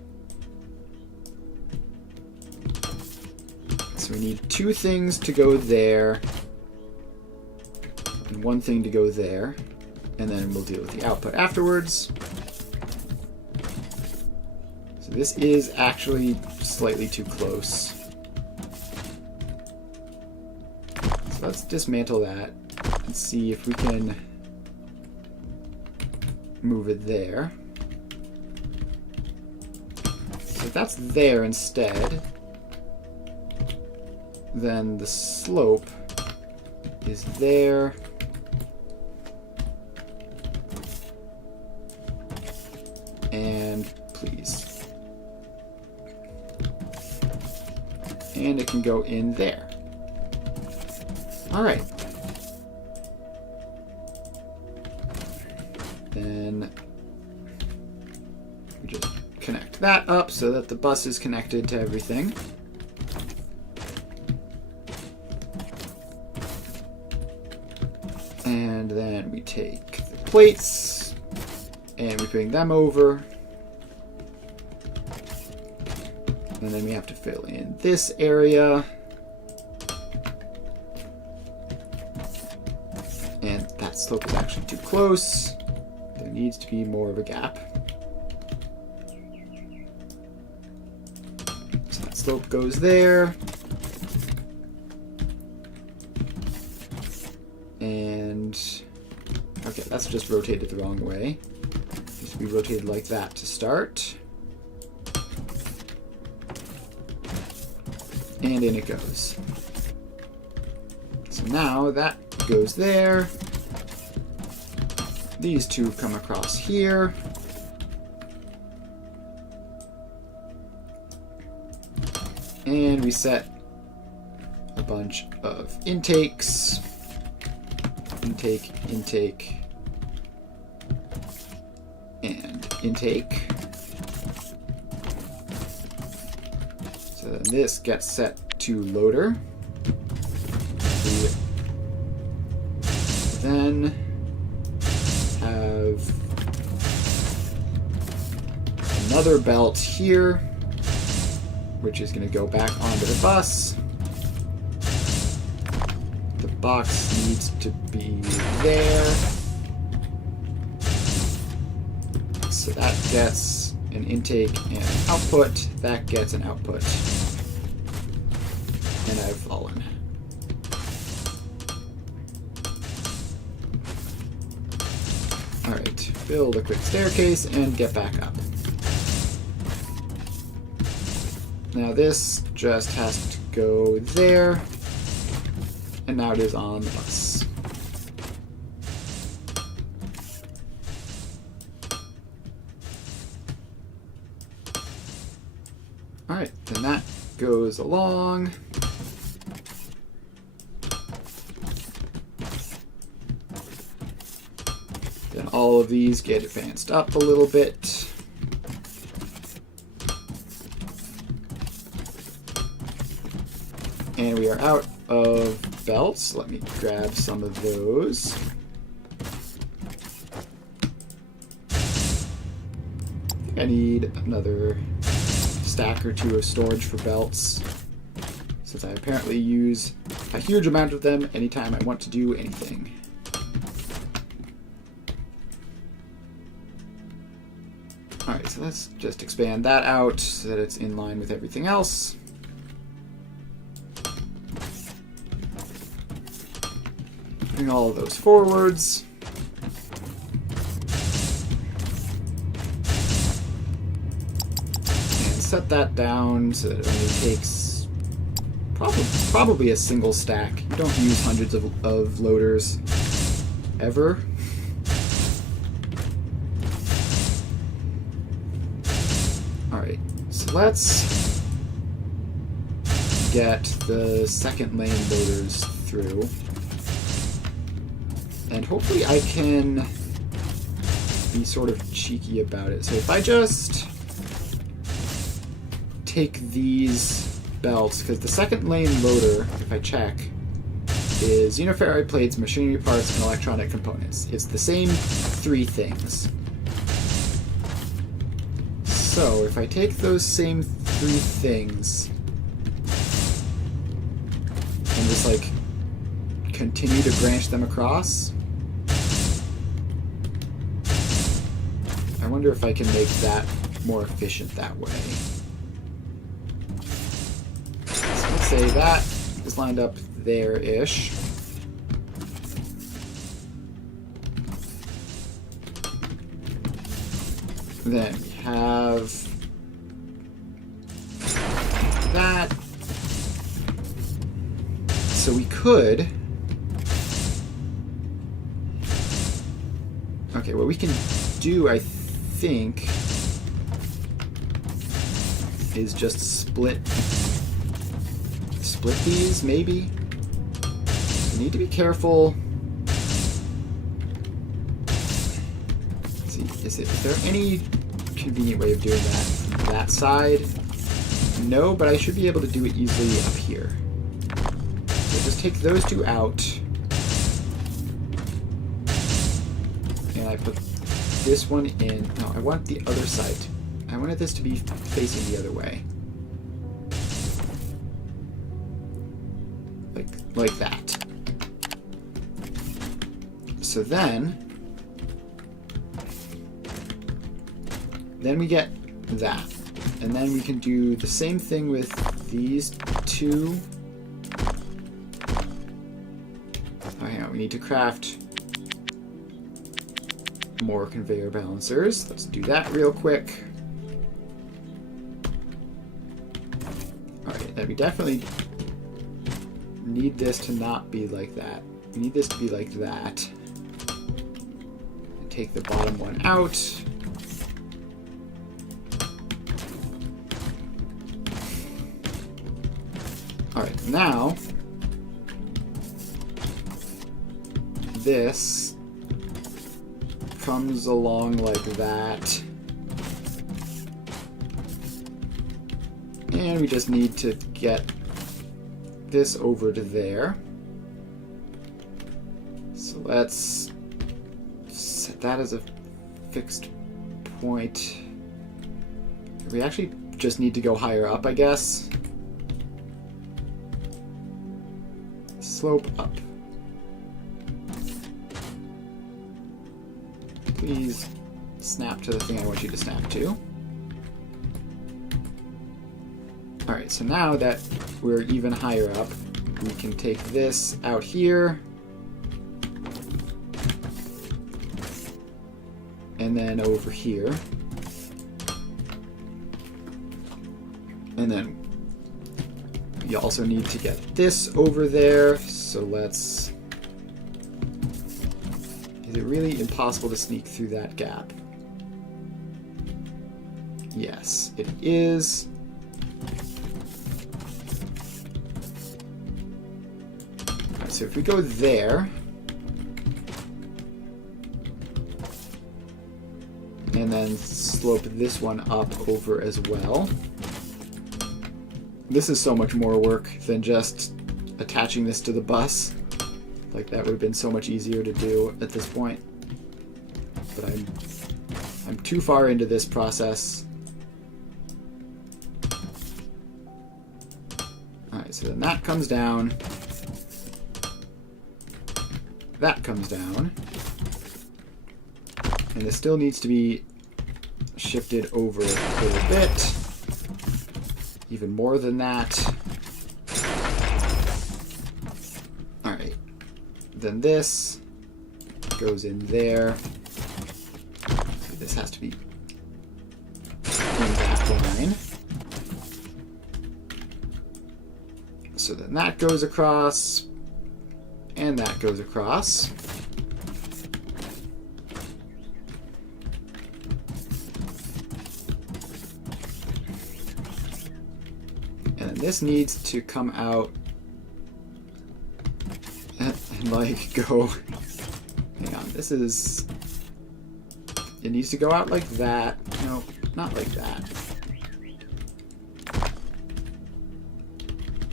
So we need 2 things to go there. And 1 thing to go there. And then we'll deal with the output afterwards. So this is actually slightly too close. So let's dismantle that and see if we can move it there. So if that's there instead, then the slope is there. And please. And it can go in there. Alright. Then we just connect that up so that the bus is connected to everything. And then we take the plates and we bring them over. And then we have to fill in this area. And that slope is actually too close. There needs to be more of a gap. So that slope goes there. And okay, that's just rotated the wrong way. It needs to be rotated like that to start. And in it goes. So now that goes there. These 2 come across here. And we set a bunch of intakes. Intake, intake, and intake. So then this gets set to loader. We then have another belt here, which is going to go back onto the bus. The box needs to be there. So that gets an intake and an output. That gets an output. And I've fallen. Alright, build a quick staircase and get back up. Now this just has to go there. And now it is on the bus. Alright, then that goes along. Then all of these get advanced up a little bit. And we are out of belts. Let me grab some of those. I need another stack or 2 of storage for belts. So since I apparently use a huge amount of them anytime I want to do anything. Alright, so let's just expand that out so that it's in line with everything else. Bring all of those forwards. And set that down so that it only takes probably a single stack. You don't use hundreds of loaders ever. Alright, so let's get the second lane loaders through. And hopefully I can be sort of cheeky about it. So if I just take these belts, because the second lane loader, if I check, is uniferrite plates, machinery parts, and electronic components. It's the same three things. So if I take those same three things and just like continue to branch them across, I wonder if I can make that more efficient that way. So let's say that is lined up there-ish. Then we have that. So we could... Okay, what we can do, I think, is just split these, maybe. We need to be careful. Let's see, is there any convenient way of doing that from that side? No, but I should be able to do it easily up here. So just take those two out. And I put this one in. No, I want the other side. I wanted this to be facing the other way. Like that. So then we get that. And then we can do the same thing with these two. Oh, hang on, we need to craft more conveyor balancers. Let's do that real quick. Alright, then we definitely need this to not be like that. We need this to be like that. And take the bottom one out. Alright, now this comes along like that. And we just need to get this over to there. So let's set that as a fixed point. We actually just need to go higher up, I guess. Slope up. Please snap to the thing I want you to snap to. Alright, so now that we're even higher up, we can take this out here. And then over here. And then you also need to get this over there. So let's... Is it really impossible to sneak through that gap? Yes, it is. Alright, so if we go there, and then slope this one up over as well. This is so much more work than just attaching this to the bus. Like, that would have been so much easier to do at this point. But I'm too far into this process. Alright, so then that comes down. That comes down. And this still needs to be shifted over a little bit. Even more than that. Alright. Then this goes in there. This has to be in that line. So then that goes across. And that goes across. And then this needs to come out and like go, hang on, this is, it needs to go out like that. No, not like that.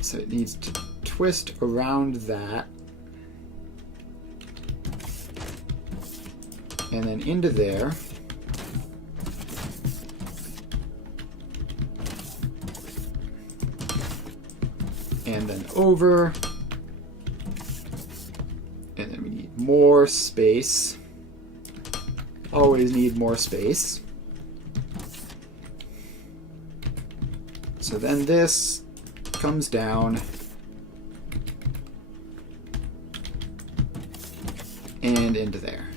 So it needs to twist around that. And then into there. And then over. And then we need more space. Always need more space. So then this comes down. And into there.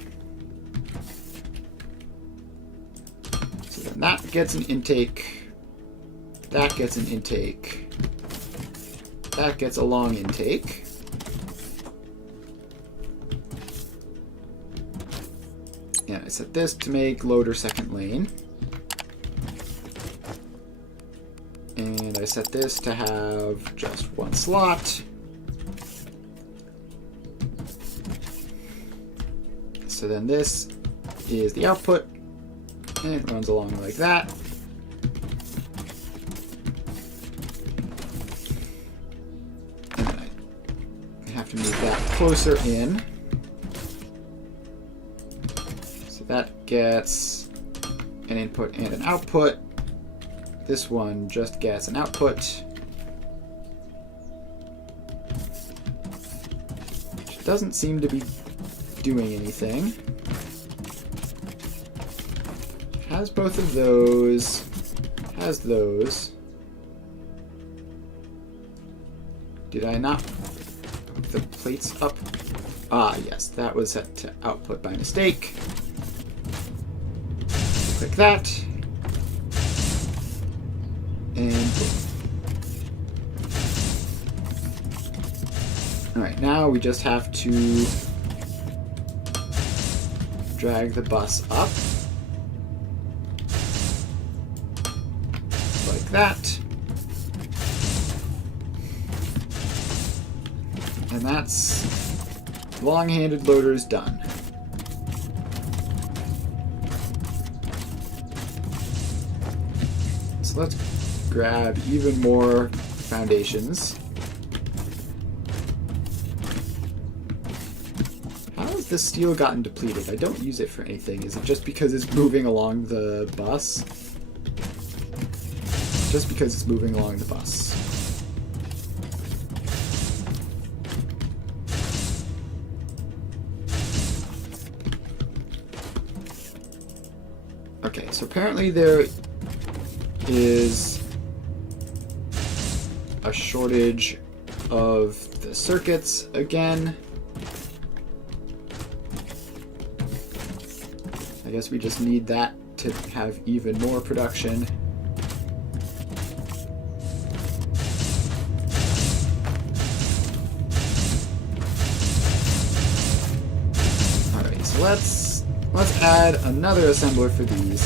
So then that gets an intake. That gets an intake. That gets a long intake. And I set this to make loader second lane. And I set this to have just one slot. So then this is the output, and it runs along like that. And then I have to move that closer in. So that gets an input and an output. This one just gets an output, which doesn't seem to be doing anything. Has both of those. Has those. Did I not hook the plates up? Ah, yes, that was set to output by mistake. Click that. And boom. Alright, now we just have to drag the bus up. Like that. And that's long-handed loaders done. So let's grab even more foundations. How has the steel gotten depleted? I don't use it for anything. Is it just because it's moving along the bus? Just because it's moving along the bus. Okay, so apparently there is a shortage of the circuits again. I guess we just need that to have even more production. Alright, so let's add another assembler for these.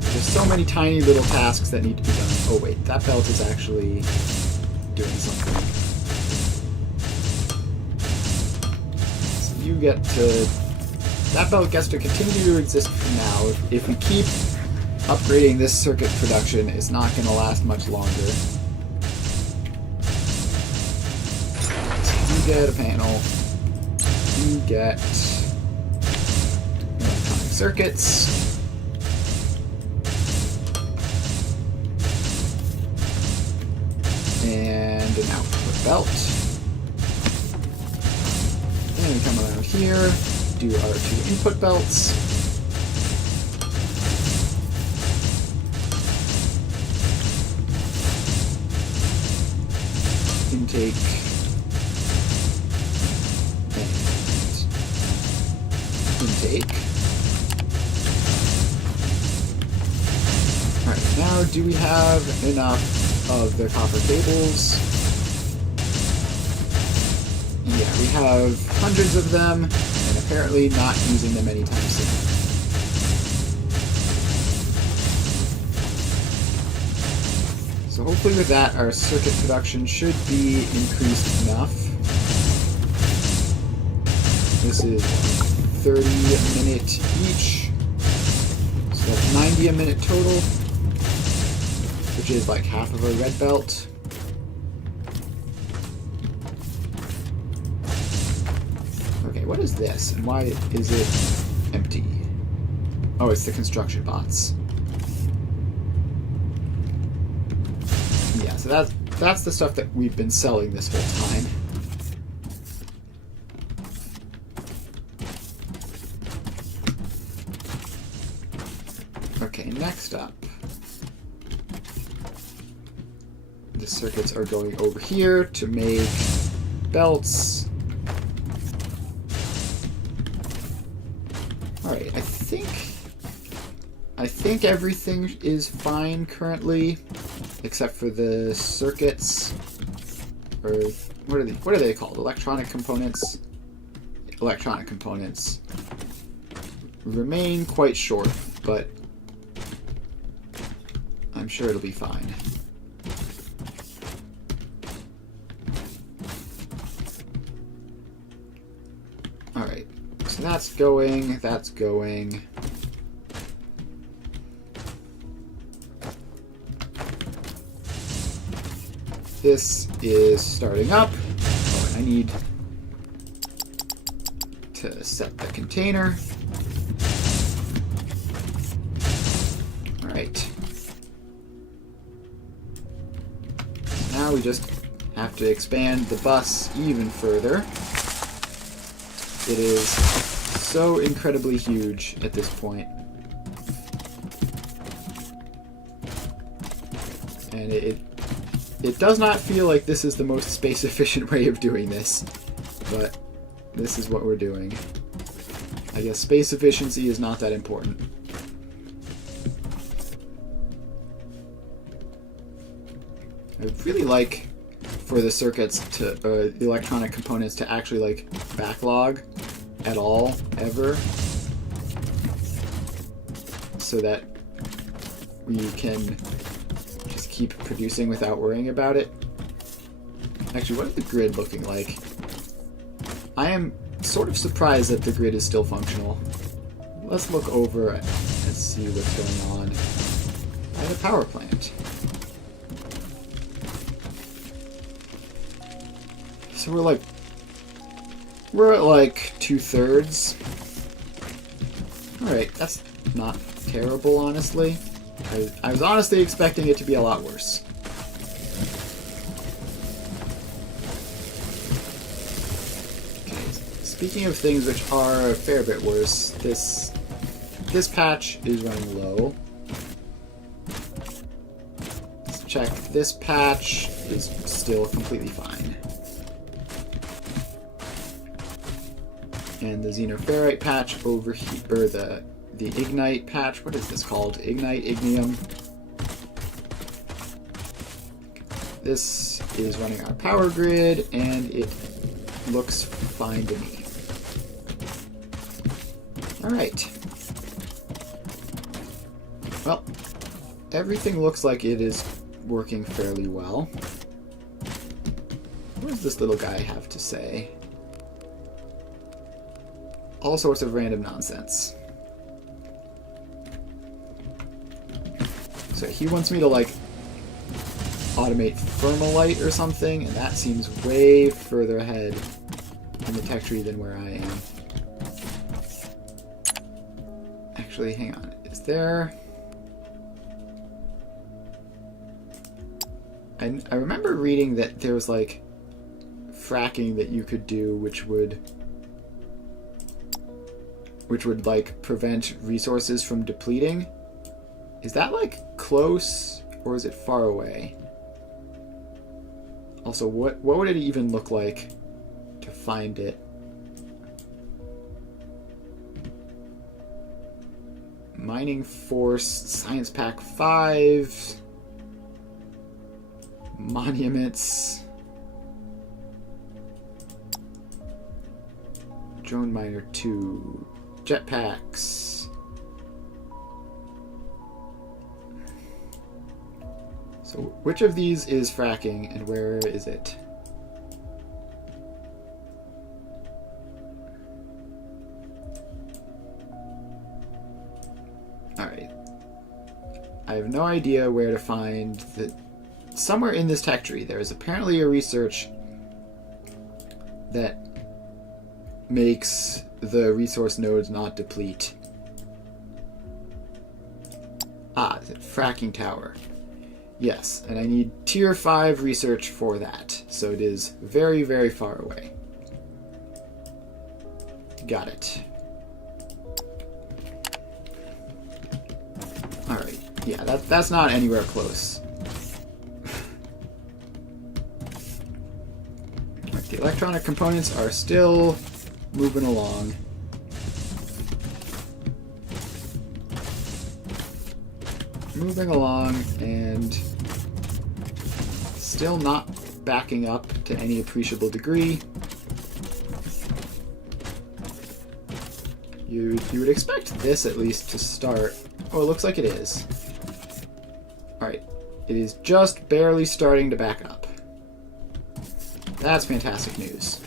There's so many tiny little tasks that need to be done. Oh wait, that belt is actually doing something. So you get to... That belt gets to continue to exist for now. If we keep upgrading this circuit production, it's not going to last much longer. So you get a panel. You get electronic circuits. and an output belt. And we come around here, do our 2 input belts. Intake and intake. Alright, now do we have enough of the copper cables? Yeah, we have hundreds of them, and apparently not using them anytime soon. So hopefully with that, our circuit production should be increased enough. This is 30 a minute each, so that's 90 a minute total, which is like half of a red belt. Okay, what is this, and why is it empty? Oh, it's the construction bots. Yeah, so that's the stuff that we've been selling this whole time. Okay, next up. The circuits are going over here to make belts. Alright, I think everything is fine currently, except for the circuits, or what are they called? Electronic components? Electronic components remain quite short, but I'm sure it'll be fine. Alright, so that's going, that's going. This is starting up. Oh, I need to set the container. Alright. Now we just have to expand the bus even further. It is so incredibly huge at this point. And it does not feel like this is the most space-efficient way of doing this, but this is what we're doing. I guess space efficiency is not that important. I'd really like for the circuits to, the electronic components to actually like backlog at all, ever, so that we can just keep producing without worrying about it. Actually, what is the grid looking like? I am sort of surprised that the grid is still functional. Let's look over and see what's going on at a power plant. So we're at like 2/3. Alright, that's not terrible, honestly. I was honestly expecting it to be a lot worse. Okay, speaking of things which are a fair bit worse, this patch is running low. Let's check. This patch is still completely fine. And the xenoferrite patch over here, or the ignite patch, what is this called? Ignite, ignium. This is running our power grid, and it looks fine to me. Alright. Well, everything looks like it is working fairly well. What does this little guy have to say? All sorts of random nonsense. So he wants me to like automate Thermalite or something, and that seems way further ahead in the tech tree than where I am. Actually, hang on. Is there... I remember reading that there was like fracking that you could do which would like prevent resources from depleting. Is that like close or is it far away? Also, what would it even look like to find it? Mining Force, Science Pack 5, Monuments, Drone Miner 2, Jetpacks. So which of these is fracking and where is it? Alright. I have no idea where to find the... Somewhere in this tech tree there is apparently a research that makes the resource nodes not deplete. Ah, the fracking tower. Yes, and I need tier 5 research for that, so it is very, very far away. Got it. Alright, yeah, that's not anywhere close. Right, the electronic components are still moving along. Moving along and still not backing up to any appreciable degree. You would expect this at least to start. Oh, it looks like it is. Alright, it is just barely starting to back up. That's fantastic news.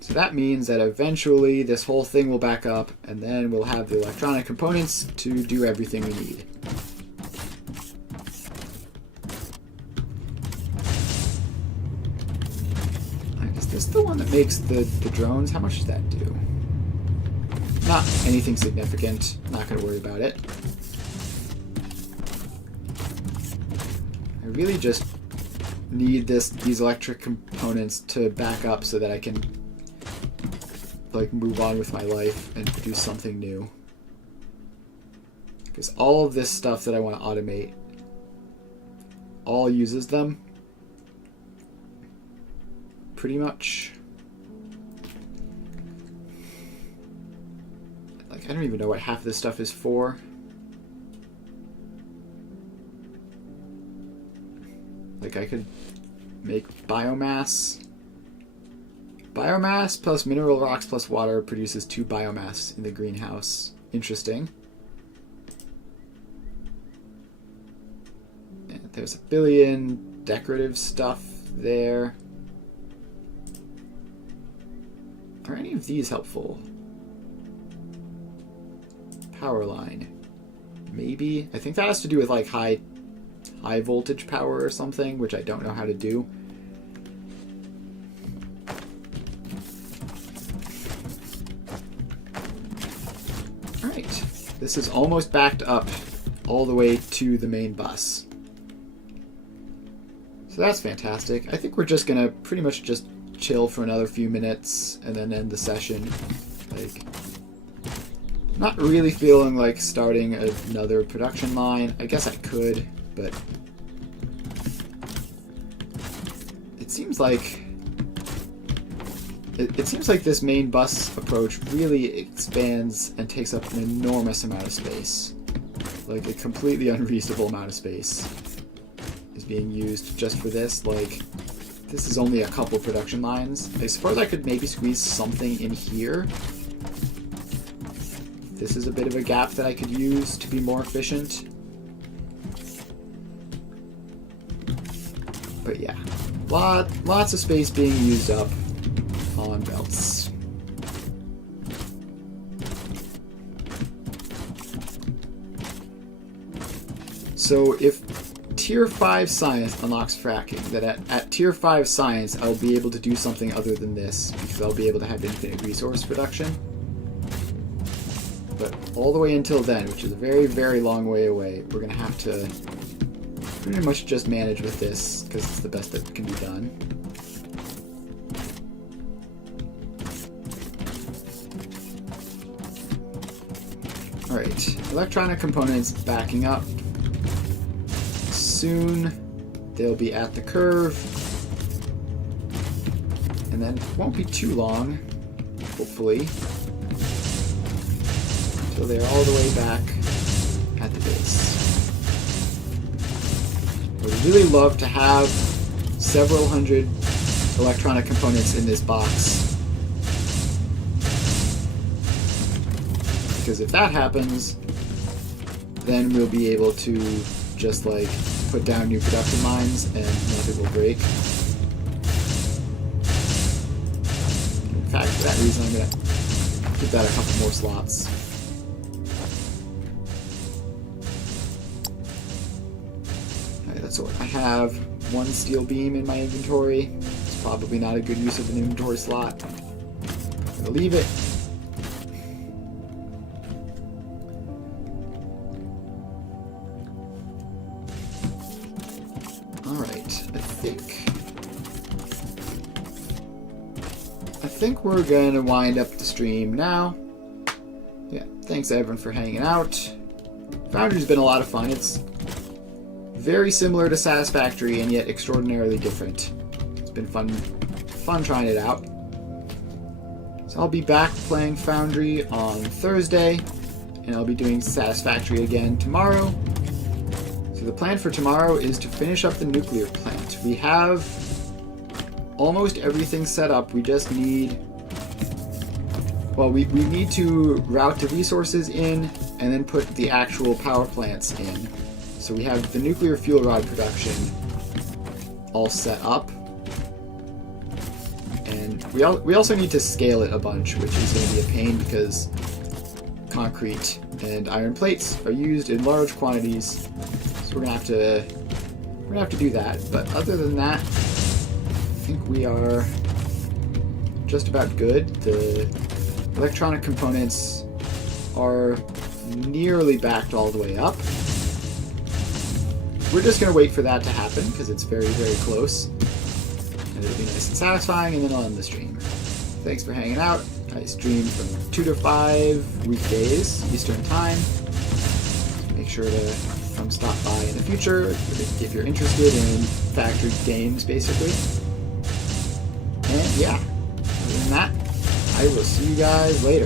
So that means that eventually this whole thing will back up, and then we'll have the electronic components to do everything we need. Is this the one that makes the drones? How much does that do? Not anything significant. Not going to worry about it. I really just need these electric components to back up so that I can like move on with my life and do something new. Because all of this stuff that I want to automate all uses them. Pretty much. Like, I don't even know what half of this stuff is for. Like, I could make biomass. Biomass plus mineral rocks plus water produces 2 biomass in the greenhouse. Interesting. And there's a billion decorative stuff there. Are any of these helpful? Power line. Maybe. I think that has to do with like high voltage power or something, which I don't know how to do. Alright. This is almost backed up all the way to the main bus. So that's fantastic. I think we're just gonna pretty much just chill for another few minutes and then end the session. Like, not really feeling like starting another production line. I guess I could, but it seems like this main bus approach really expands and takes up an enormous amount of space. Like a completely unreasonable amount of space is being used just for this. Like, this is only a couple production lines. I suppose I could maybe squeeze something in here. This is a bit of a gap that I could use to be more efficient. But yeah, lots of space being used up on belts. So if Tier 5 Science unlocks fracking, that at Tier 5 Science I'll be able to do something other than this, because I'll be able to have infinite resource production. But all the way until then, which is a very, very long way away, we're going to have to pretty much just manage with this because it's the best that can be done. Alright, electronic components backing up. Soon they'll be at the curve. And then it won't be too long, hopefully, until they're all the way back at the base. I would really love to have several hundred electronic components in this box, because if that happens, then we'll be able to just like put down new production lines and nothing will break. In fact, for that reason, I'm going to give that a couple more slots. So I have one steel beam in my inventory. It's probably not a good use of an inventory slot. I'm going to leave it. Alright, I think we're going to wind up the stream now. Yeah, thanks everyone for hanging out. Foundry's been a lot of fun. It's very similar to Satisfactory and yet extraordinarily different. It's been fun trying it out. So I'll be back playing Foundry on Thursday, and I'll be doing Satisfactory again tomorrow. So the plan for tomorrow is to finish up the nuclear plant. We have almost everything set up. We just need... Well, we need to route the resources in and then put the actual power plants in. So we have the nuclear fuel rod production all set up. And we also need to scale it a bunch, which is going to be a pain because concrete and iron plates are used in large quantities. So we're gonna have to do that. But other than that, I think we are just about good. The electronic components are nearly backed all the way up. We're just going to wait for that to happen because it's very, very close. And it'll be nice and satisfying, and then I'll end the stream. Thanks for hanging out. I stream from 2 to 5 weekdays, Eastern Time. Make sure to come stop by in the future if you're interested in factory games, basically. And yeah, other than that, I will see you guys later.